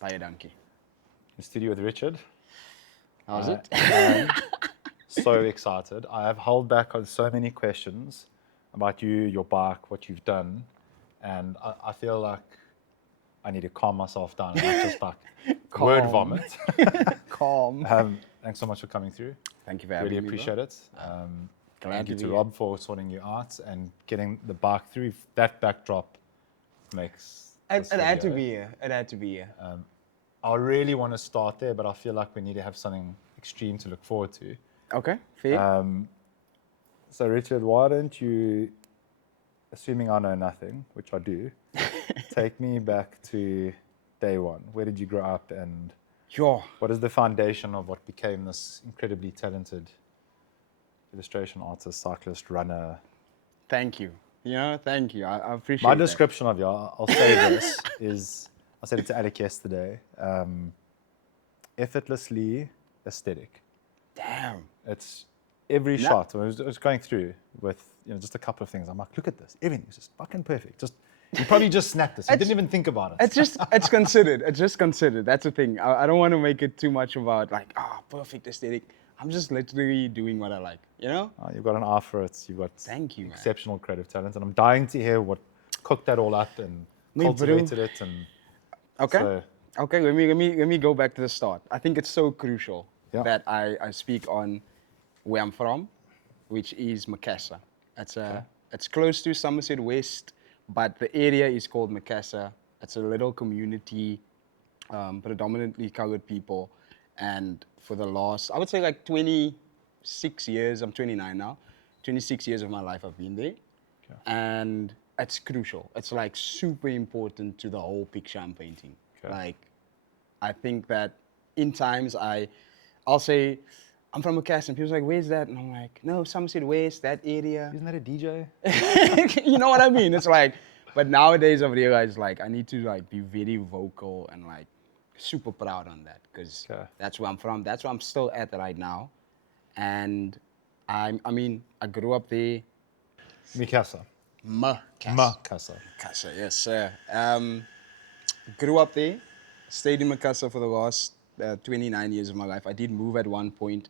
Baie dankie. In studio with Richard. How's it? I'm so excited. I have held back on so many questions about you, your bike, what you've done, and I feel like I need to calm myself down and not just like word Calm. vomit. Calm. Thanks so much for coming through. Thank you for having Really me. appreciate it. Glad Thank you to to be Rob for sorting you out and getting the bike through. That backdrop makes It this had to video. be here. It had to be here. I really want to start there, but I feel like we need to have something extreme to look forward to. Okay, fair. So, Richard, why don't you, assuming I know nothing, which I do, take me back to day one. Where did you grow up, and Sure. what is the foundation of what became this incredibly talented illustration artist, cyclist, runner? Thank you. Thank you. I appreciate My that. description of you, I'll say this, is, I said it to Alec yesterday, effortlessly aesthetic. Damn. It's every shot. I was going through with just a couple of things. I'm like, look at this. Everything's just fucking perfect. You probably just snapped this. You didn't even think about it. It's considered. It's just considered. That's the thing. I don't want to make it too much about like, perfect aesthetic. I'm just literally doing what I like, You've got an eye for it. You've got Thank you, man. exceptional creative talent. And I'm dying to hear what cooked that all up and cultivated it. And Okay. so, Okay, let me go back to the start. I think it's so crucial Yeah. that I speak on where I'm from, which is Macassar. It's close to Somerset West, but the area is called Macassar. It's a little community, predominantly colored people, and for the last, I would say like 26 years, I'm 29 now, 26 years of my life I've been there, and it's crucial. It's like super important to the whole picture I'm painting. Like, I think that in times I'll say, I'm from Macassar, and people are like, where's that? And I'm like, no, Somerset West, that area. isn't that a DJ? You know what I mean? It's like, but nowadays I've realized like I need to like be very vocal and like super proud on that because that's where I'm from. That's where I'm still at right now. And I grew up there. Mikasa. Macassar, yes, sir. Grew up there, stayed in Macassar for the last 29 years of my life. I did move at one point,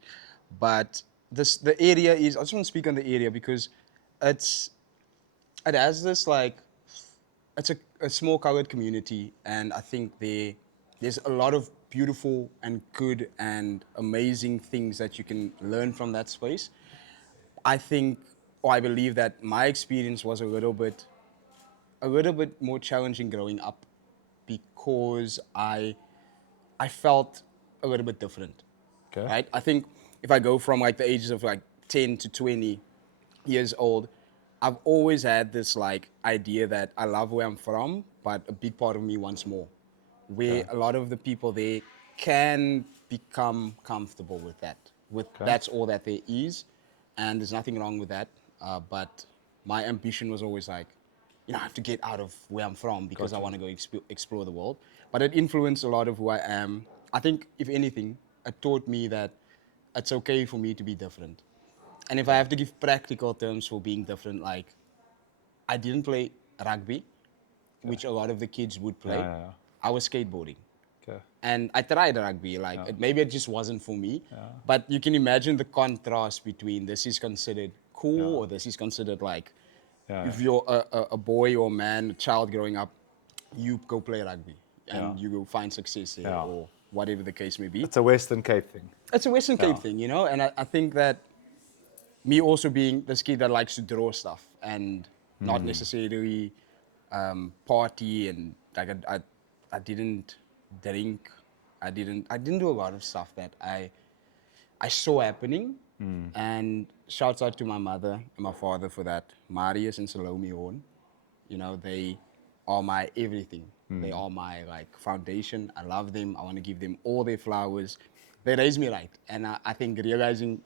but the area is, I just want to speak on the area because it has this like, it's a small colored community, and I think there's a lot of beautiful and good and amazing things that you can learn from that space. I believe that my experience was a little bit more challenging growing up because I felt a little bit different. Okay. Right? I think if I go from like the ages of like 10 to 20 years old, I've always had this like idea that I love where I'm from, but a big part of me wants more. Where a lot of the people there can become comfortable with that. That's all that there is, and there's nothing wrong with that. But my ambition was always like, I have to get out of where I'm from because I want to go explore the world. But it influenced a lot of who I am. I think, if anything, it taught me that it's okay for me to be different. And if I have to give practical terms for being different, like, I didn't play rugby, which a lot of the kids would play. I was skateboarding. Okay. And I tried rugby, like, maybe it just wasn't for me. But you can imagine the contrast between this is considered cool or this is considered like, if you're a boy or a man, a child growing up, you go play rugby and you go find success there or whatever the case may be. It's a Western Cape thing. It's a Western Cape thing, and I think that me also being this kid that likes to draw stuff and not necessarily party and like I didn't drink, I didn't do a lot of stuff that I saw happening. And shouts out to my mother and my father for that. Marius and Salome Horne, they are my everything. They are my like foundation. I love them. I want to give them all their flowers. They raised me right, and I think realizing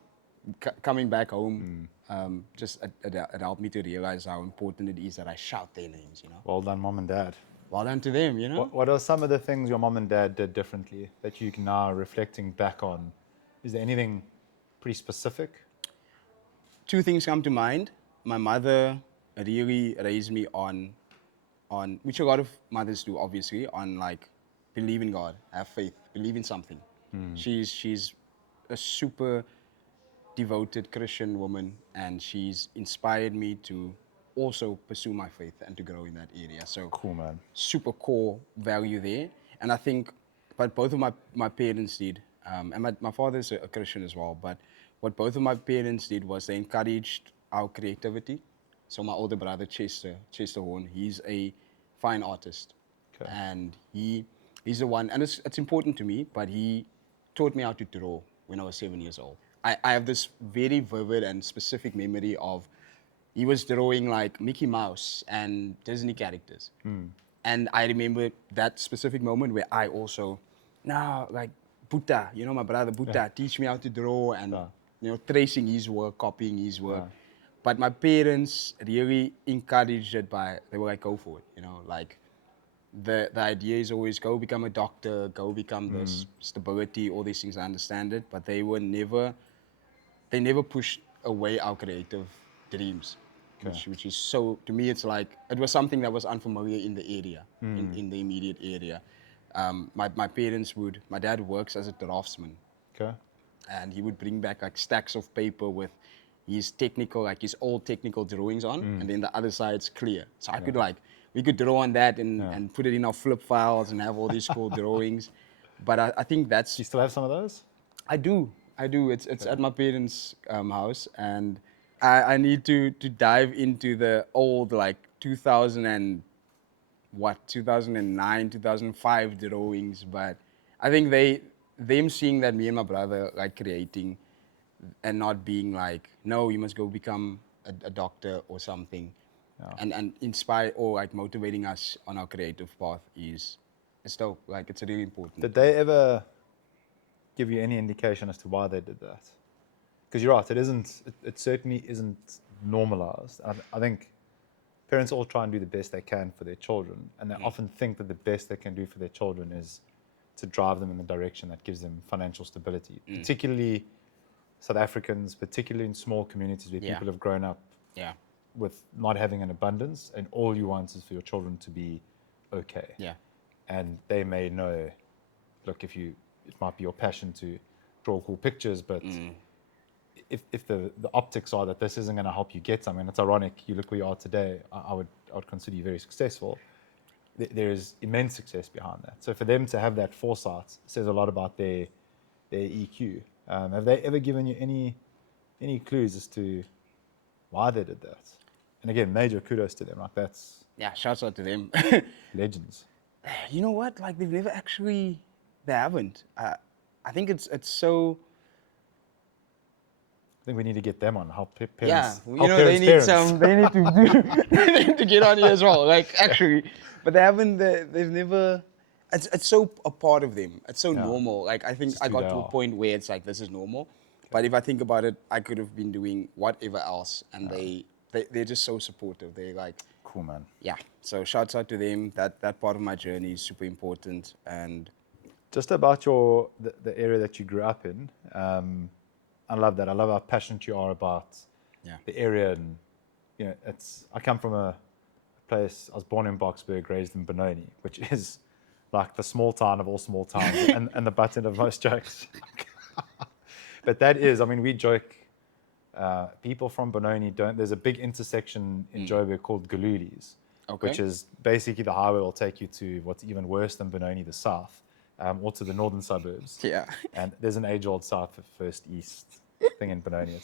coming back home, it helped me to realize how important it is that I shout their names. Well done, mom and dad. Well done to them. What are some of the things your mom and dad did differently that you can now reflecting back on? Is there anything pretty specific? Two things come to mind. My mother really raised me on which a lot of mothers do, obviously, on like believe in God, have faith, believe in something. She's a super devoted Christian woman, and she's inspired me to also pursue my faith and to grow in that area. So Cool, man. super core value there. And I think, but both of my parents did, and my father's a Christian as well, but what both of my parents did was they encouraged our creativity. So my older brother, Chester Horne, he's a fine artist. Okay. And he's the one, and it's important to me, but he taught me how to draw when I was 7 years old. I have this very vivid and specific memory of he was drawing like Mickey Mouse and Disney characters. And I remember that specific moment where I also, now like Boeta, my brother Boeta, teach me how to draw and tracing his work, copying his work. But my parents really encouraged it they were like, go for it, like the idea is always go become a doctor, go become this stability, all these things, I understand it, but they never pushed away our creative dreams, which is so, to me, it's like, it was something that was unfamiliar in the area, in the immediate area. My parents my dad works as a draftsman, Okay. and he would bring back like stacks of paper with his old technical drawings on, and then the other side's clear. So we could draw on that and put it in our flip files and have all these cool drawings. But I think Do you still have some of those? I do. It's at my parents' house, and I need to dive into the old like 2009, 2005 drawings. But I think them seeing that me and my brother like creating, and not being like, no, you must go become a doctor or something, and inspire or like motivating us on our creative path is dope. Like it's really important. Did they ever give you any indication as to why they did that? Because you're right, it certainly isn't normalized. I think parents all try and do the best they can for their children, and they often think that the best they can do for their children is to drive them in the direction that gives them financial stability, particularly South Africans, particularly in small communities where people have grown up with not having an abundance, and all you want is for your children to be okay. Yeah. And they may know, look, it might be your passion to draw cool pictures, but if the optics are that this isn't going to help you get something, it's ironic. You look where you are today. I would consider you very successful. There is immense success behind that. So for them to have that foresight says a lot about their EQ. Have they ever given you any clues as to why they did that? And again, major kudos to them. Like that's Shouts out to them. legends. You know what? Like they haven't. I think it's so. I think we need to get them on. Help parents. Yeah, help they need parents. they need to they need to get on here as well. Like actually, but they've never. It's so a part of them. It's so normal. Like I think I got to a point where it's like this is normal. But if I think about it, I could have been doing whatever else, and they're just so supportive. They're like, Cool, man. yeah. So shouts out to them. That part of my journey is super important. And Just about the area that you grew up in. I love that. I love how passionate you are about the area, and I come from a place. I was born in Boksburg, raised in Benoni, which is like the small town of all small towns, and the button of most jokes. But that is, I mean, we joke. People from Benoni don't. There's a big intersection in Joburg called Galudi's, which is basically the highway will take you to what's even worse than Benoni, the south, or to the northern suburbs. yeah. And there's an age-old south first east thing in Benoni.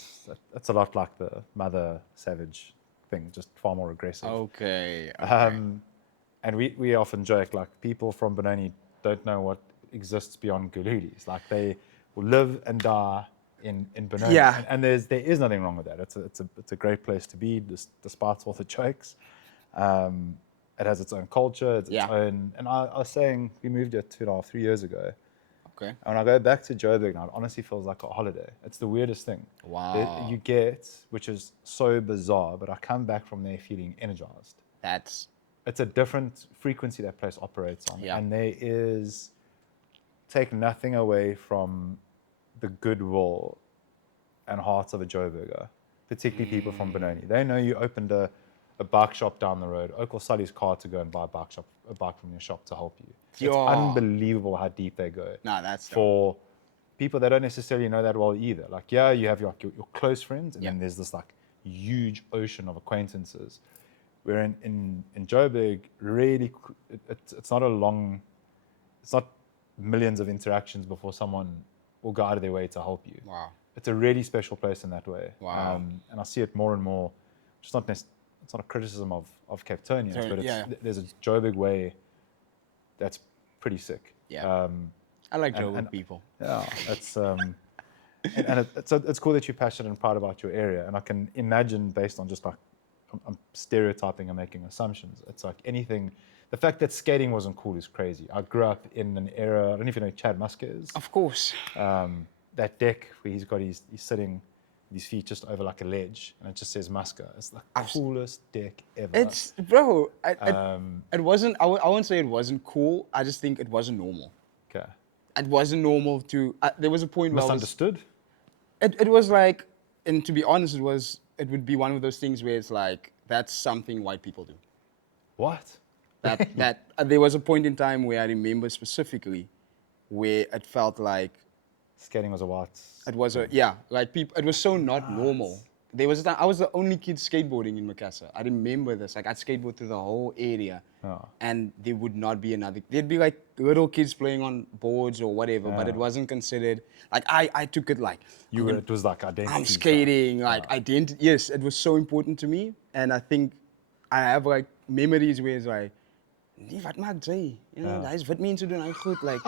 It's a lot like the Mother Savage thing, just far more aggressive. Okay. And we often joke, like, people from Benoni don't know what exists beyond Galudi's. Like, they will live and die in Benoni. Yeah. And there is nothing wrong with that. It's a great place to be, despite all the jokes. It has its own culture, its own. And I was saying, we moved here 3 years ago. Okay. And when I go back to Joburg now, it honestly feels like a holiday. It's the weirdest thing. Wow. You get, which is so bizarre, but I come back from there feeling energized. It's a different frequency that place operates on. Yeah. And there is, take nothing away from the goodwill and hearts of a Joburger, particularly people from Benoni. They know you opened a a bike shop down the road. Oak will sell his car to go and buy a bike from your shop to help you. It's Yeah. unbelievable how deep they go. Nah, that's dope. For people that don't necessarily know that well either. Like, yeah, you have your close friends, and Yeah. then there's this like huge ocean of acquaintances. Where in Joburg, really, it's not it's not millions of interactions before someone will go out of their way to help you. Wow. It's a really special place in that way. Wow. And I see it more and more. It's not a criticism of Capetonians, but there's a Joburg way that's pretty sick. Yeah. I like Joburg people. Yeah, it's it's cool that you're passionate and proud about your area, and I can imagine based on just like I'm stereotyping and making assumptions. It's like anything. The fact that skating wasn't cool is crazy. I grew up in an era. I don't know if you know who Chad Musker is. Of course. That deck where he's sitting, his feet just over like a ledge, and it just says Musker. It's the coolest deck ever. It's bro. It wasn't. I won't say it wasn't cool. I just think it wasn't normal. Okay. It wasn't normal to. There was a point where Misunderstood. It was like, and to be honest, it would be one of those things where it's like that's something white people do. What? That there was a point in time where I remember specifically where it felt like Skating was a what? it was like people. It was so not normal. There was a time I was the only kid skateboarding in Makassar. I remember this. Like I'd skateboard through the whole area, and there would not be another. There'd be like little kids playing on boards or whatever, but it wasn't considered. Like I took it like It was like identity. I'm skating. Like identity. Yes, it was so important to me, and I think I have like memories where it's like, nee, wat maak jy? You know, guys, wat mense doen, hy goed. Like,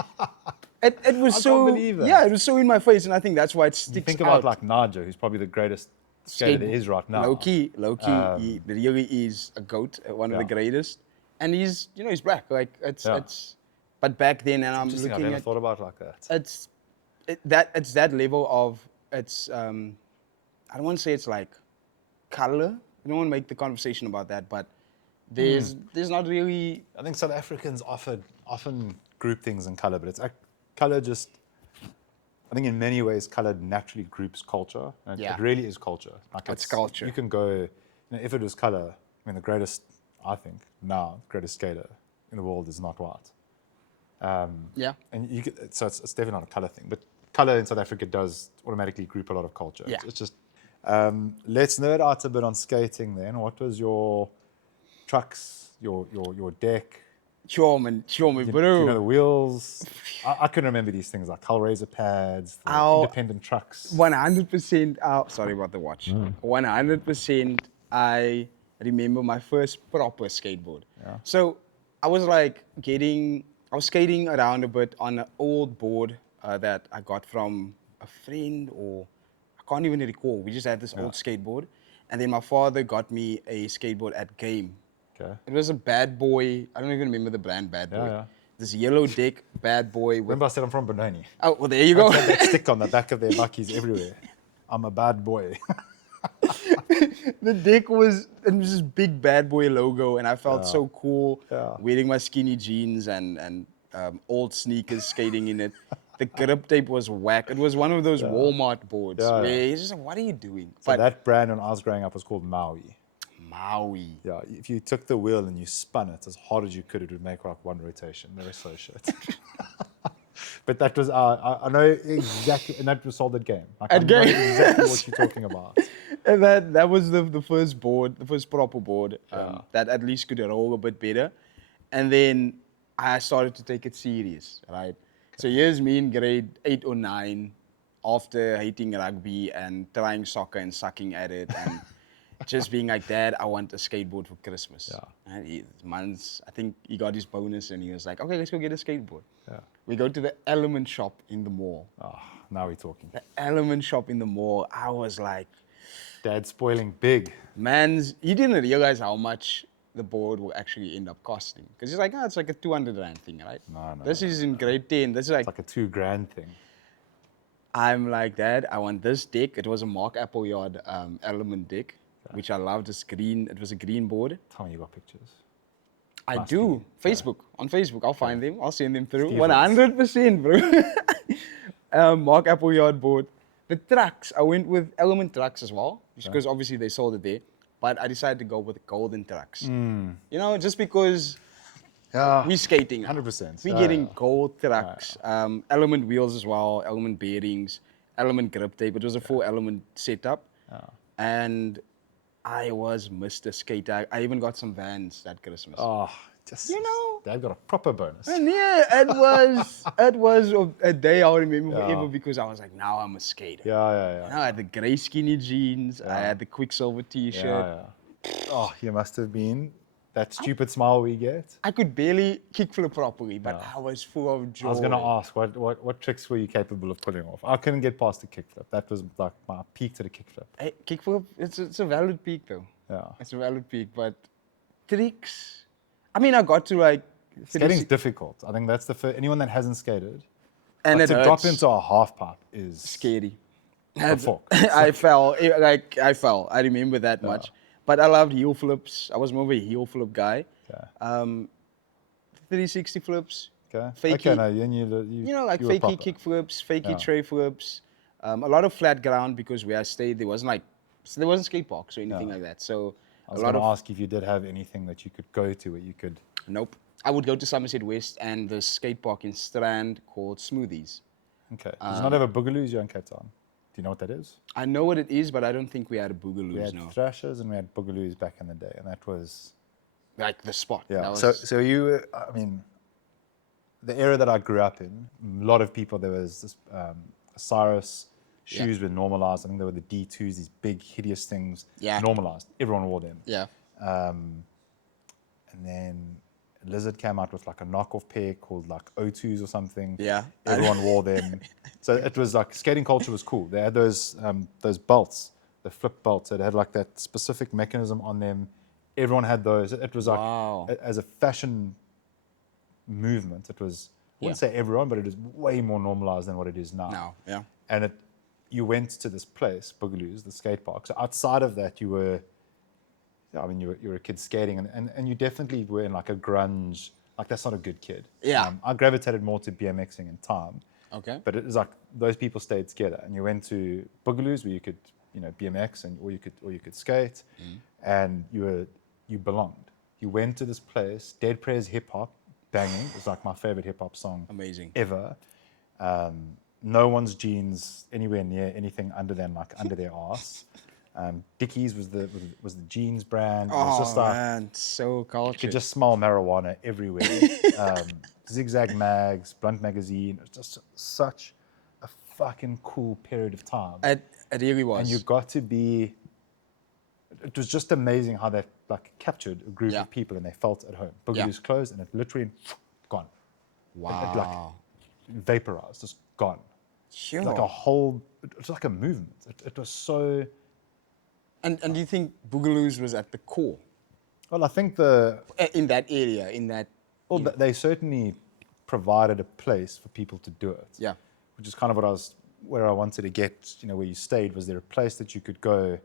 it was I so. can't believe that. Yeah, it was so in my face, and I think that's why it sticks You think out. about like Naja, who's probably the greatest skater there is right now. Low key, he really is a goat, one of the greatest, and he's black. Like it's. But back then, and I'm Interesting, looking I've never at thought about it like that. it's that level of it's. I don't want to say it's like color. I don't want to make the conversation about that, but there's not really. I think South Africans often group things in color, but it's color just. I think in many ways, color naturally groups culture. And it really is culture. Like it's culture. You can go, if it was color, I mean, the greatest skater in the world is not white. And so it's definitely not a color thing, but color in South Africa does automatically group a lot of culture. Yeah. It's just. Let's nerd out a bit on skating then. What was your trucks, your deck? Sure, man, bro. Do you know the wheels? I can remember these things like Hellraiser pads, independent trucks. 100%. Sorry about the watch. 100%. I remember my first proper skateboard. Yeah. So I was skating around a bit on an old board that I got from a friend, or I can't even recall. We just had this old skateboard, and then my father got me a skateboard at Game. Okay. It was a Bad Boy. I don't even remember the brand Bad Boy. Yeah. This yellow deck Bad Boy. Remember I said I'm from Benoni. Oh, well, there you go. That stick on the back of their buckies everywhere. I'm a bad boy. The deck was this big Bad Boy logo, and I felt so cool wearing my skinny jeans and old sneakers skating in it. The grip tape was whack. It was one of those Walmart boards where it's just like, what are you doing? So that brand when I was growing up was called Maui. Maui. Yeah, if you took the wheel and you spun it as hard as you could, it would make like one rotation. The rest so shit. But that was, I know exactly, and that was sold at Game. Like, I know exactly what you're talking about. And that was the first board, the first proper board that at least could roll a bit better. And then I started to take it serious, right? So here's me in grade 8 or 9 after hating rugby and trying soccer and sucking at it and just being like, Dad, I want a skateboard for Christmas. Yeah. And I think he got his bonus and he was like, okay, let's go get a skateboard. Yeah. We go to the Element shop in the mall. Oh, now we're talking. The Element shop in the mall, I was like, Dad spoiling big. He didn't realize how much the board will actually end up costing. Because he's like, it's like a 200 Rand thing, right? No. This is in grade 10. This is like, it's like a $2,000 thing. I'm like, Dad, I want this deck. It was a Mark Appleyard Element deck, which I loved. It's green. It was a green board. Tell me you got pictures. I do. On Facebook. I'll find them. I'll send them through. 100%, bro. Mark Appleyard board. The trucks, I went with Element trucks as well, because obviously they sold it there. but I decided to go with golden trucks. You know, just because Yeah. we're skating now. 100%. We're Yeah, getting yeah. gold trucks, element wheels as well, element bearings, element grip tape. It was a full element setup. And I was Mr. Skater. I even got some Vans that Christmas. Oh, just You know? Dad got a proper bonus. And yeah, it was a day I'll remember forever because I was like, now I'm a skater. Yeah. You know, I had the gray skinny jeans. I had the Quicksilver T-shirt. Yeah. Oh, you must have been that stupid smile we get. I could barely kickflip properly, but I was full of joy. I was going to ask, what tricks were you capable of pulling off? I couldn't get past the kickflip. That was like my peak to the kickflip. Hey, kickflip, it's a valid peak though. Yeah. It's a valid peak, but tricks. I mean, I got to like. Skating's difficult. I think that's anyone that hasn't skated. And like it to drop hurts. into a half pipe is Scary. fuck. I fell. I fell. I remember that much. But I loved heel flips. I was more of a heel flip guy. Okay. 360 flips. Okay. Fakey. Okay, no, you You know, like you were fakey proper. kick flips, fakey tray flips. A lot of flat ground because where I stayed, there wasn't skate parks or anything like that. So I was going to ask if you did have anything that you could go to where you could. Nope. I would go to Somerset West and the skate park in Strand called Smoothies. Okay. Did you not have a Boogaloo's here in Cape Town? Do you know what that is? I know what it is, but I don't think we had a We Boogaloo's had now. Thrashers and we had Boogaloo's back in the day, and that was. Like the spot. Yeah. That was, So you were, I mean, the era that I grew up in, a lot of people, there was this Cyrus shoes were normalized. I think they were the D2s, these big, hideous things. Yeah. Normalized. Everyone wore them. yeah. And then Lizard came out with like a knockoff pair called like O2s or something. Yeah. Everyone wore them. So it was like skating culture was cool. They had those belts, the flip belts that had like that specific mechanism on them. Everyone had those. It was like, Wow. as a fashion movement, it was, I wouldn't say everyone, but it is way more normalized than what it is now. Now, yeah. And you went to this place, Boogaloo's, the skate park. So outside of that, you were a kid skating, and you definitely were in like a grunge, like that's not a good kid. Yeah. I gravitated more to BMXing in time. Okay. But it was like those people stayed together, and you went to Boogaloo's where you could, BMX or you could skate, and you belonged. You went to this place, Dead Prayers hip hop, banging. It was like my favorite hip hop song Amazing. ever. No one's jeans anywhere near anything under their ass. Dickies was the jeans brand. It was just like, man, so you cultured. could just smell marijuana everywhere. Zigzag mags, Blunt magazine. It was just such a fucking cool period of time. It really was. And you got to be. It was just amazing how that like captured a group of people and they felt at home. Boogaloo's closed and it literally gone. wow. It like vaporized, just gone. Sure. Like a whole. It was like a movement. It was so. And do you think Boogaloo's was at the core Well, I think in that area? they certainly provided a place for people to do it. Yeah. Which is kind of where I wanted to get, where you stayed. Was there a place that you could go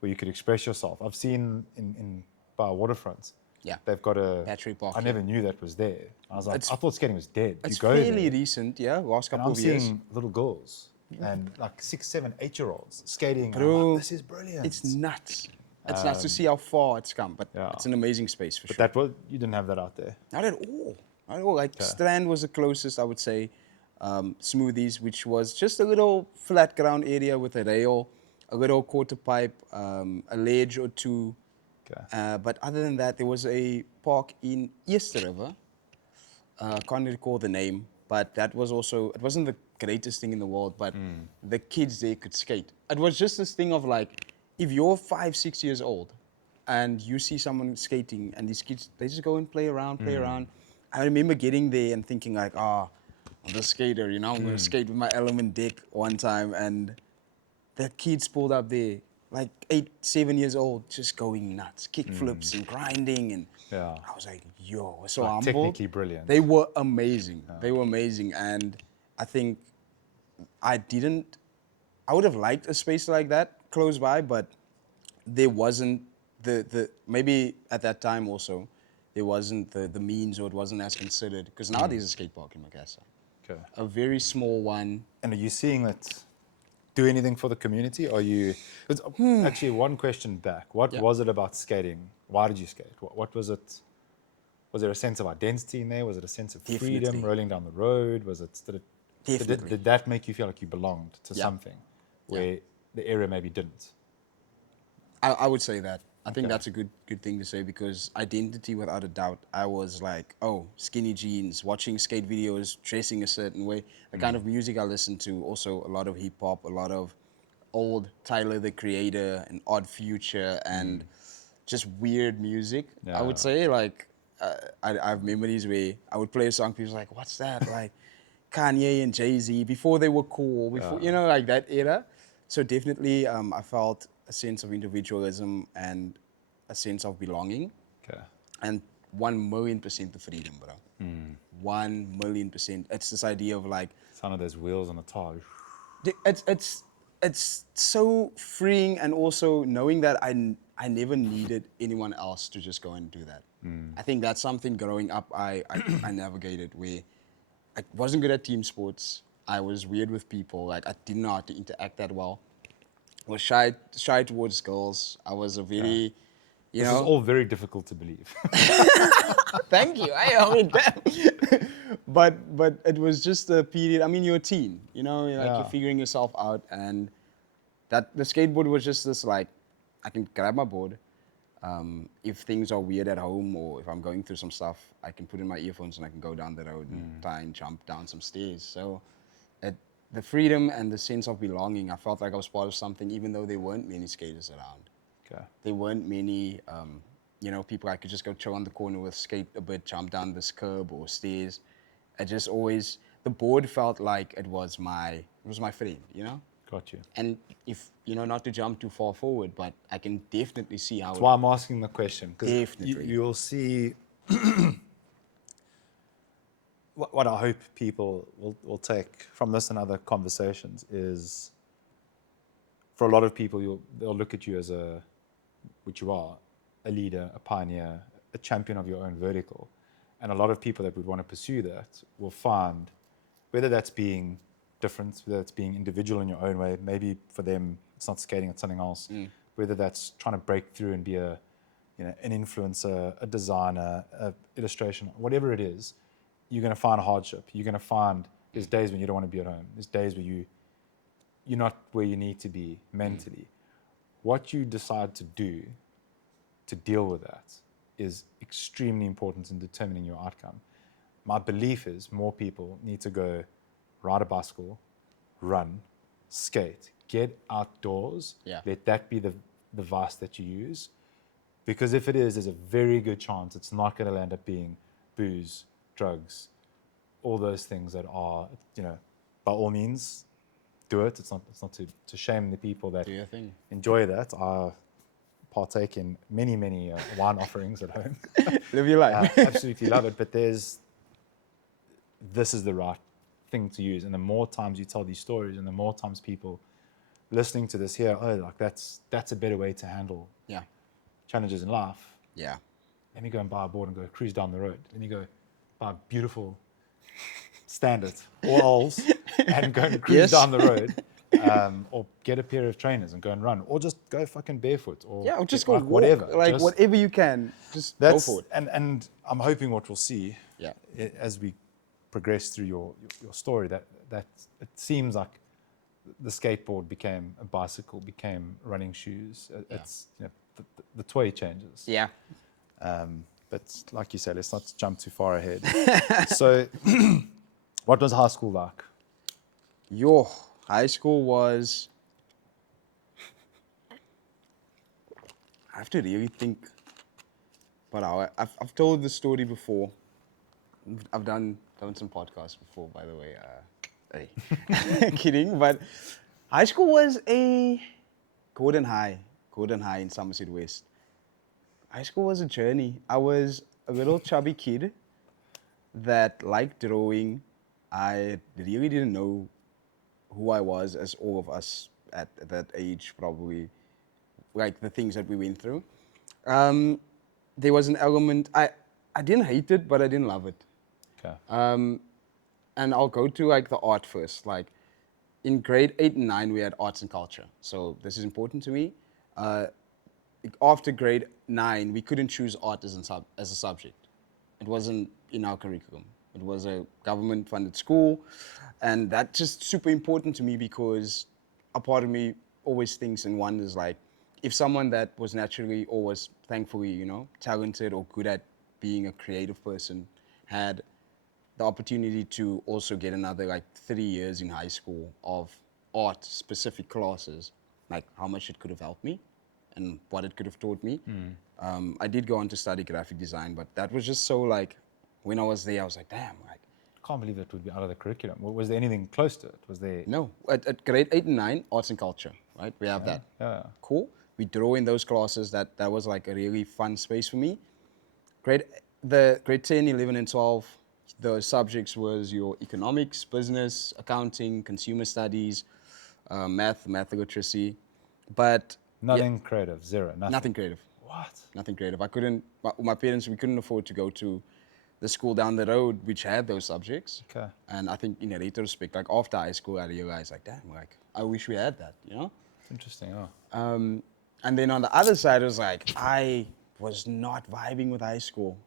where you could express yourself? I've seen in by waterfronts. Yeah. They've got a Battery park, I never knew that was there. I was like, It's- I thought skating was dead. It's you go fairly there, recent, yeah. Last and couple I'm of years. seeing little girls and like 6, 7, 8-year-olds skating. and I'm Bro, like, this is brilliant. It's nuts. It's nuts to see how far it's come, but yeah. it's an amazing space for sure. That was you didn't have that out there. Not at all. Not at all. Like Strand was the closest, I would say. Smoothies, which was just a little flat ground area with a rail, a little quarter pipe, a ledge or two. Okay. But other than that, there was a park in East River. Can't recall the name, but that was also, it wasn't the greatest thing in the world, but the kids there could skate. It was just this thing of like, if you're 5, 6 years old and you see someone skating and these kids, they just go and play around. I remember getting there and thinking like, I'm the skater, I'm going to skate with my element deck one time. And the kids pulled up there, like 8, 7 years old, just going nuts, kick flips and grinding. And Yeah. I was like, yo, so Like, humbled. technically brilliant. They were amazing. They were amazing. And I think I would have liked a space like that close by, but there wasn't maybe at that time also, there wasn't the means, or it wasn't as considered. Because now there's a skate park in Makassar. Okay. A very small one. And are you seeing that do anything for the community? Are you? It's actually one question back. What Yeah. was it about skating? Why did you skate? What was it? Was there a sense of identity in there? Was it a sense of freedom Definitely. rolling down the road? Was it Definitely. did that make you feel like you belonged to Yeah. something where the area maybe didn't? I would say that. I think Okay. that's a good thing to say because identity, without a doubt, I was like, oh, skinny jeans, watching skate videos, dressing a certain way. The kind of music I listened to, also a lot of hip hop, a lot of old Tyler the Creator and Odd Future and just weird music. I would Yeah. say like I have memories where I would play a song, people like, what's that? Like Kanye and Jay-Z before they were cool, before like that era. So definitely, I felt a sense of individualism and a sense of belonging, Okay. and 1,000,000% the freedom, bro. 1,000,000%. It's this idea of like, Some of those wheels on the tire. it's so freeing, and also knowing that I never needed anyone else to just go and do that. I think that's something growing up I navigated where I wasn't good at team sports. I was weird with people. Like I didn't know how to interact that well. I was shy towards girls. I was a very, you This is know. all very difficult to believe. Thank you. I mean, damn. but it was just a period. I mean, you're a teen. You know, like you're Yeah. figuring yourself out, and that the skateboard was just this like, I can grab my board. If things are weird at home or if I'm going through some stuff, I can put in my earphones and I can go down the road and try and jump down some stairs. So the freedom and the sense of belonging, I felt like I was part of something, even though there weren't many skaters around. Okay. There weren't many, people I could just go chill on the corner with, skate a bit, jump down this curb or stairs. I just always, the board felt like it was my friend, you know? Got you. And if, not to jump too far forward, but I can definitely see how That's why I'm asking the question. Because Definitely. you'll see what I hope people will take from this and other conversations is, for a lot of people, they'll look at you as which you are, a leader, a pioneer, a champion of your own vertical. And a lot of people that would want to pursue that will find, whether that's being different, whether it's being individual in your own way, maybe for them it's not skating, it's something else, whether that's trying to break through and be an influencer, a designer, a illustration, whatever it is, you're going to find hardship. You're going to find there's days when you don't want to be at home. There's days where you're not where you need to be mentally. What you decide to do to deal with that is extremely important in determining your outcome. My belief is more people need to go ride a bicycle, run, skate, get outdoors. Yeah. Let that be the vice that you use. Because if it is, there's a very good chance it's not going to end up being booze, drugs, all those things that are, by all means, do it. It's not to shame the people that Do your thing. enjoy that. I partake in many, many wine offerings at home. Live your life. Absolutely love it. But this is the right thing to use. And the more times you tell these stories and the more times people listening to this here, that's a better way to handle Yeah. challenges in life. Yeah. Let me go and buy a board and go cruise down the road. Let me go buy a beautiful Standert or Ols and go and cruise Yes. down the road. Or get a pair of trainers and go and run. Or just go fucking barefoot. Or Just go walk. whatever. Like Just- whatever you can, just go for it. And I'm hoping what we'll see Yeah. as we progress through your story, that it seems like the skateboard became a bicycle, became running shoes. It's the toy changes. Yeah. But like you said, let's not jump too far ahead. So, what was high school like? Your high school was. I have to really think. But I've told the story before. I've done some podcasts before, by the way. Hey, kidding. But high school was a Gordon High in Somerset West. High school was a journey. I was a little chubby kid that liked drawing. I really didn't know who I was, as all of us at that age probably, like the things that we went through. There was an element, I didn't hate it, but I didn't love it. Okay. And I'll go to like the art first. Like in grade 8 and 9, we had arts and culture. So this is important to me. Uh, After grade 9, we couldn't choose art as a subject. It wasn't in our curriculum. It was a government-funded school, and that's just super important to me because a part of me always thinks and wonders like, if someone that was naturally or was thankfully, talented or good at being a creative person had the opportunity to also get another like 3 years in high school of art specific classes, like how much it could have helped me and what it could have taught me. I did go on to study graphic design, but that was just so like, when I was there, I was like, damn, like, I can't believe that would be out of the curriculum. Was there anything close to it? Was there? no. At grade 8 and 9, arts and culture, right? We have that. Yeah. Cool. We draw in those classes. That was like a really fun space for me. Grade 10, 11, and 12, the subjects was your economics, business, accounting, consumer studies, math literacy, but Nothing creative, zero, nothing. nothing creative. What? Nothing creative. I couldn't. My parents, we couldn't afford to go to the school down the road which had those subjects. Okay. And I think in a retrospect, like after high school, I realized like, damn, like I wish we had that, It's interesting, oh. And then on the other side, it was like I was not vibing with high school.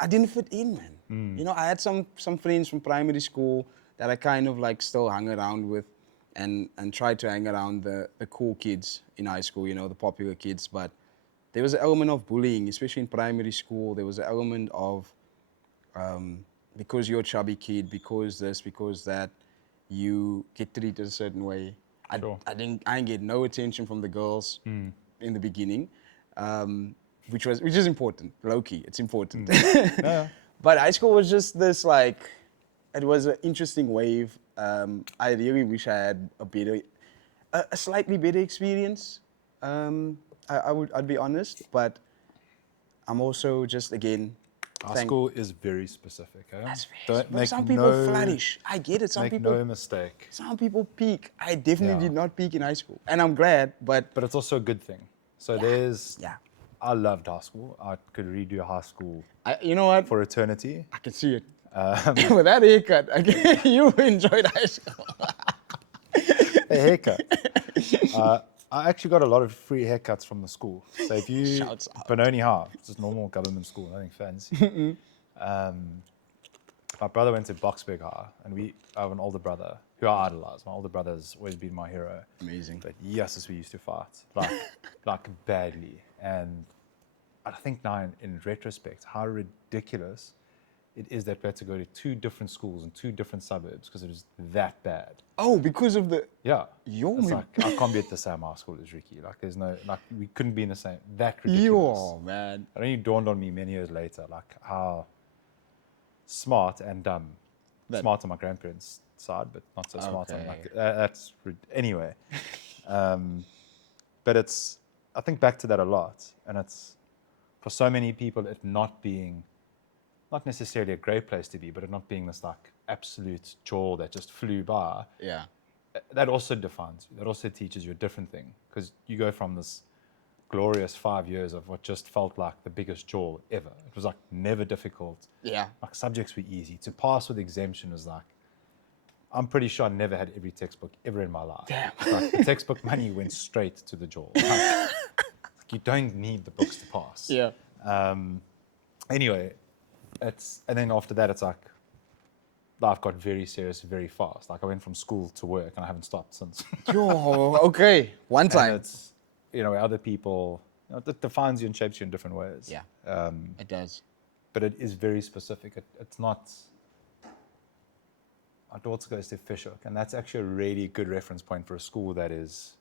I didn't fit in, man. I had some friends from primary school that I kind of like still hung around with, and tried to hang around the cool kids in high school, the popular kids. But there was an element of bullying, especially in primary school. There was an element of because you're a chubby kid, because this, because that, you get treated a certain way. Sure. I didn't get no attention from the girls in the beginning, which is important. Low key, it's important. Yeah. But high school was just this like, it was an interesting wave. I really wish I had a slightly better experience. I'd be honest, but I'm also just again. Our school is very specific, eh? That's very Don't but make some people flourish. I get it. Make no mistake. Some people peak. I definitely Yeah. did not peak in high school, and I'm glad. But But it's also a good thing. So I loved high school. I could redo high school you know what? for eternity. I can see it. With that haircut, you enjoyed high school. A haircut. I actually got a lot of free haircuts from the school. So if you Shouts out. Benoni High, it's just normal government school, nothing fancy. My brother went to Boxberg High, and I have an older brother who I idolize. My older brother's always been my hero. Amazing. But yes, as we used to fight, like badly. And I think now, in retrospect, how ridiculous it is that we had to go to 2 different schools in 2 different suburbs because it was that bad. Oh, because of the. Yeah. Yo, It's man. like, I can't be at the same high school as Ricky. Like, there's no, like, we couldn't be in the same. That ridiculous. Yo, man. It only dawned on me many years later, like, how smart and dumb. Smart on my grandparents' side, but not so smart on, like, anyway. But I think back to that a lot. And it's, for so many people, it not being, not necessarily a great place to be, but it not being this, like, absolute chore that just flew by. Yeah. That also defines you. That also teaches you a different thing, because you go from this glorious 5 years of what just felt like the biggest chore ever. It was like never difficult. Yeah. Like subjects were easy. To pass with exemption is like, I'm pretty sure I never had every textbook ever in my life. Damn. Like, the textbook money went straight to the jaw. Like, you don't need the books to pass. Yeah. Anyway, and then after that, it's like, life got very serious very fast. Like, I went from school to work and I haven't stopped since. Yo, okay. One And time. it's, other people, it defines you and shapes you in different ways. Yeah. It does. But it is very specific. It's not, our daughter goes to Fishhook, and that's actually a really good reference point for a school that is,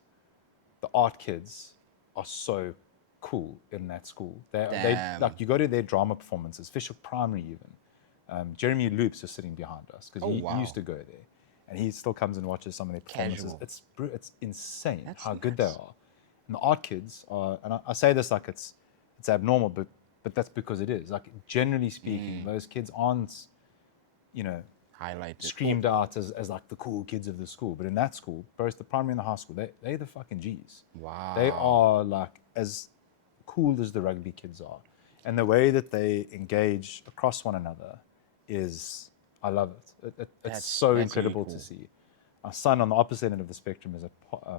the art kids are so cool in that school. They Damn. like, you go to their drama performances, Fishhook Primary even. Jeremy Loops is sitting behind us because Oh, he wow. used to go there, and he still comes and watches some of their performances. Casual. It's insane That's how good they nuts. are. And the art kids are, and I say this like it's abnormal, but that's because it is. Like, generally speaking, those kids aren't, Highlighted. screamed out as like the cool kids of the school. But in that school, both the primary and the high school, they're the fucking G's. Wow. They are like as cool as the rugby kids are. And the way that they engage across one another is, I love it. It's so That's really incredible cool. to see. My son on the opposite end of the spectrum is at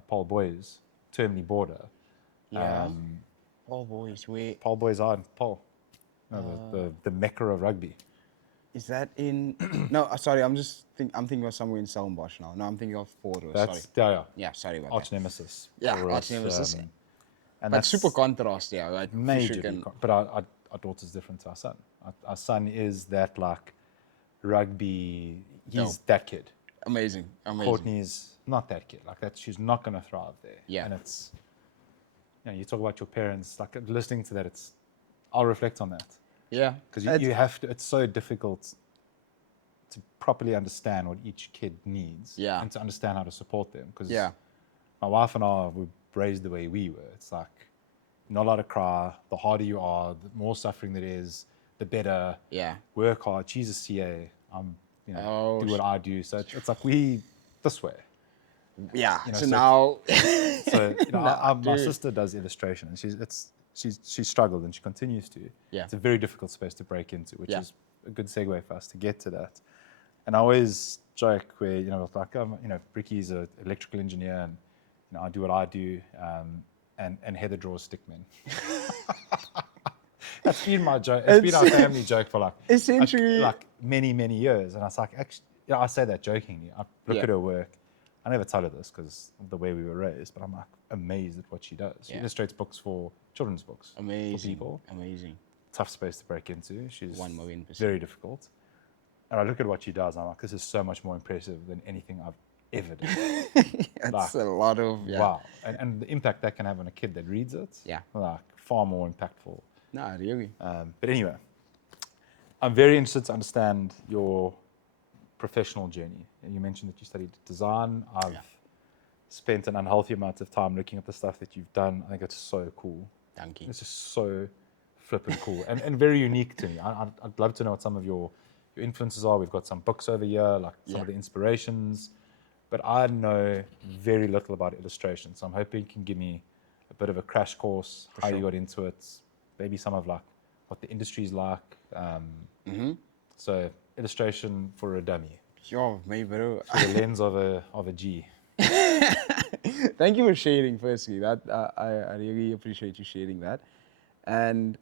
Paul Boys, terminally border. Yeah. Oh boys, where Paul Boys are in Paul. No, the mecca of rugby. is that in? No, sorry, I'm thinking of somewhere in Stellenbosch now. No, I'm thinking of Port. Sorry. That's yeah. Yeah, sorry about Arch that. nemesis. Yeah, for arch us, nemesis. and But that's super contrast, yeah. Like Fisher majorly. can, But our daughter's different to our son. Our son is that like rugby. He's Dope. that kid. amazing. Courtney's not that kid. Like that, she's not going to thrive there. Yeah. And it's, you talk about your parents. Like listening to that, I'll reflect on that Yeah. because you have to. It's so difficult to properly understand what each kid needs. Yeah. And to understand how to support them. Because Yeah. my wife and I were raised the way we were. It's like not allowed to cry. The harder you are, the more suffering there is, the better. Yeah. Work hard. She's a CA. Oh, do what I do. So it's like we this way. Yeah. You know, so so- now, So Nah, my dude. sister does illustration, and she's struggled, and she continues to. Yeah. It's a very difficult space to break into, which Yeah. is a good segue for us to get to that. And I always joke where it's like Ricky's an electrical engineer, and I do what I do, and Heather draws stickmen. That's been my joke. It's been our family joke for Essentially- like many years. And I was like, actually, I say that jokingly. I look Yeah. at her work. I never tell her this because of the way we were raised, but I'm like amazed at what she does. She Yeah. illustrates books for children's books amazing. for people. Amazing. Tough space to break into. She's 1,000,000%. very difficult. And I look at what she does, and I'm like, this is so much more impressive than anything I've ever done. That's a lot of, yeah. Wow. And the impact that can have on a kid that reads it, Yeah. like far more impactful. No, really. But anyway, I'm very interested to understand your professional journey. And you mentioned that you studied design. I've spent an unhealthy amount of time looking at the stuff that you've done. I think it's so cool. Thank you. It's just so flippin' cool and very unique to me. I'd love to know what some of your influences are. We've got some books over here, like some of the inspirations. But I know very little about illustration. So I'm hoping you can give me a bit of a crash course, how you got into it, maybe some of like what the industry's like. So illustration for a dummy, Yo, me, bro. through the lens of a G. Thank you for sharing, firstly. That I really appreciate you sharing that. And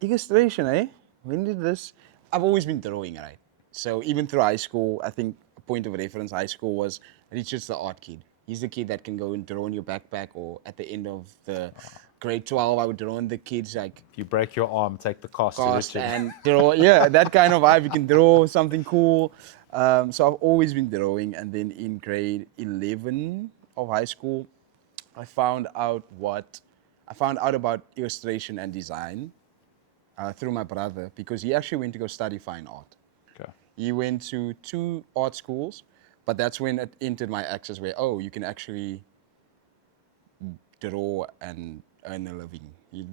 illustration, eh? When did this? I've always been drawing, right? So even through high school, I think a point of reference high school was Richard's the art kid. He's the kid that can go and draw on your backpack, or at the end of the grade 12, I would draw on the kids like If you break your arm, take the cost. to cast Richard. and draw. Yeah, that kind of vibe. You can draw something cool. So I've always been drawing, and then in grade 11 of high school, I found out about illustration and design through my brother, because he actually went to go study fine art. Okay. He went to 2 art schools, but that's when it entered my access where, you can actually draw and earn a living. You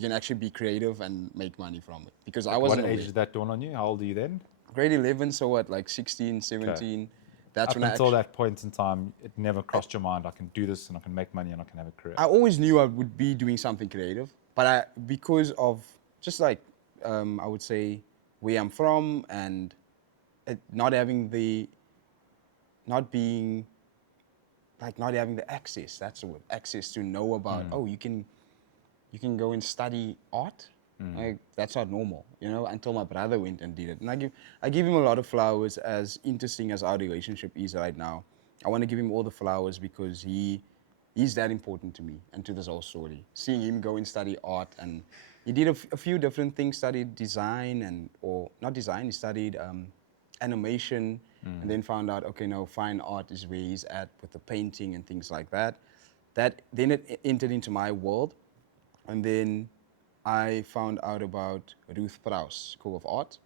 can actually be creative and make money from it. Because I What wasn't age aware. did that dawn on you? How old are you then? Grade 11, so what, like 16, 17. That's Up when until that point in time, it never crossed your mind, I can do this and I can make money and I can have a career. I always knew I would be doing something creative, but because of just like, I would say, where I'm from and not having the access, that's the word, access to know about, you can go and study art. Like, that's not normal, until my brother went and did it. And I give him a lot of flowers, as interesting as our relationship is right now. I want to give him all the flowers because he's that important to me and to this whole story. Seeing him go and study art, and he did a few different things, studied design or not design, he studied animation, and then found out, okay, no, fine art is where he's at with the painting and things like that. Then it entered into my world, and then I found out about Ruth Prowse School of Art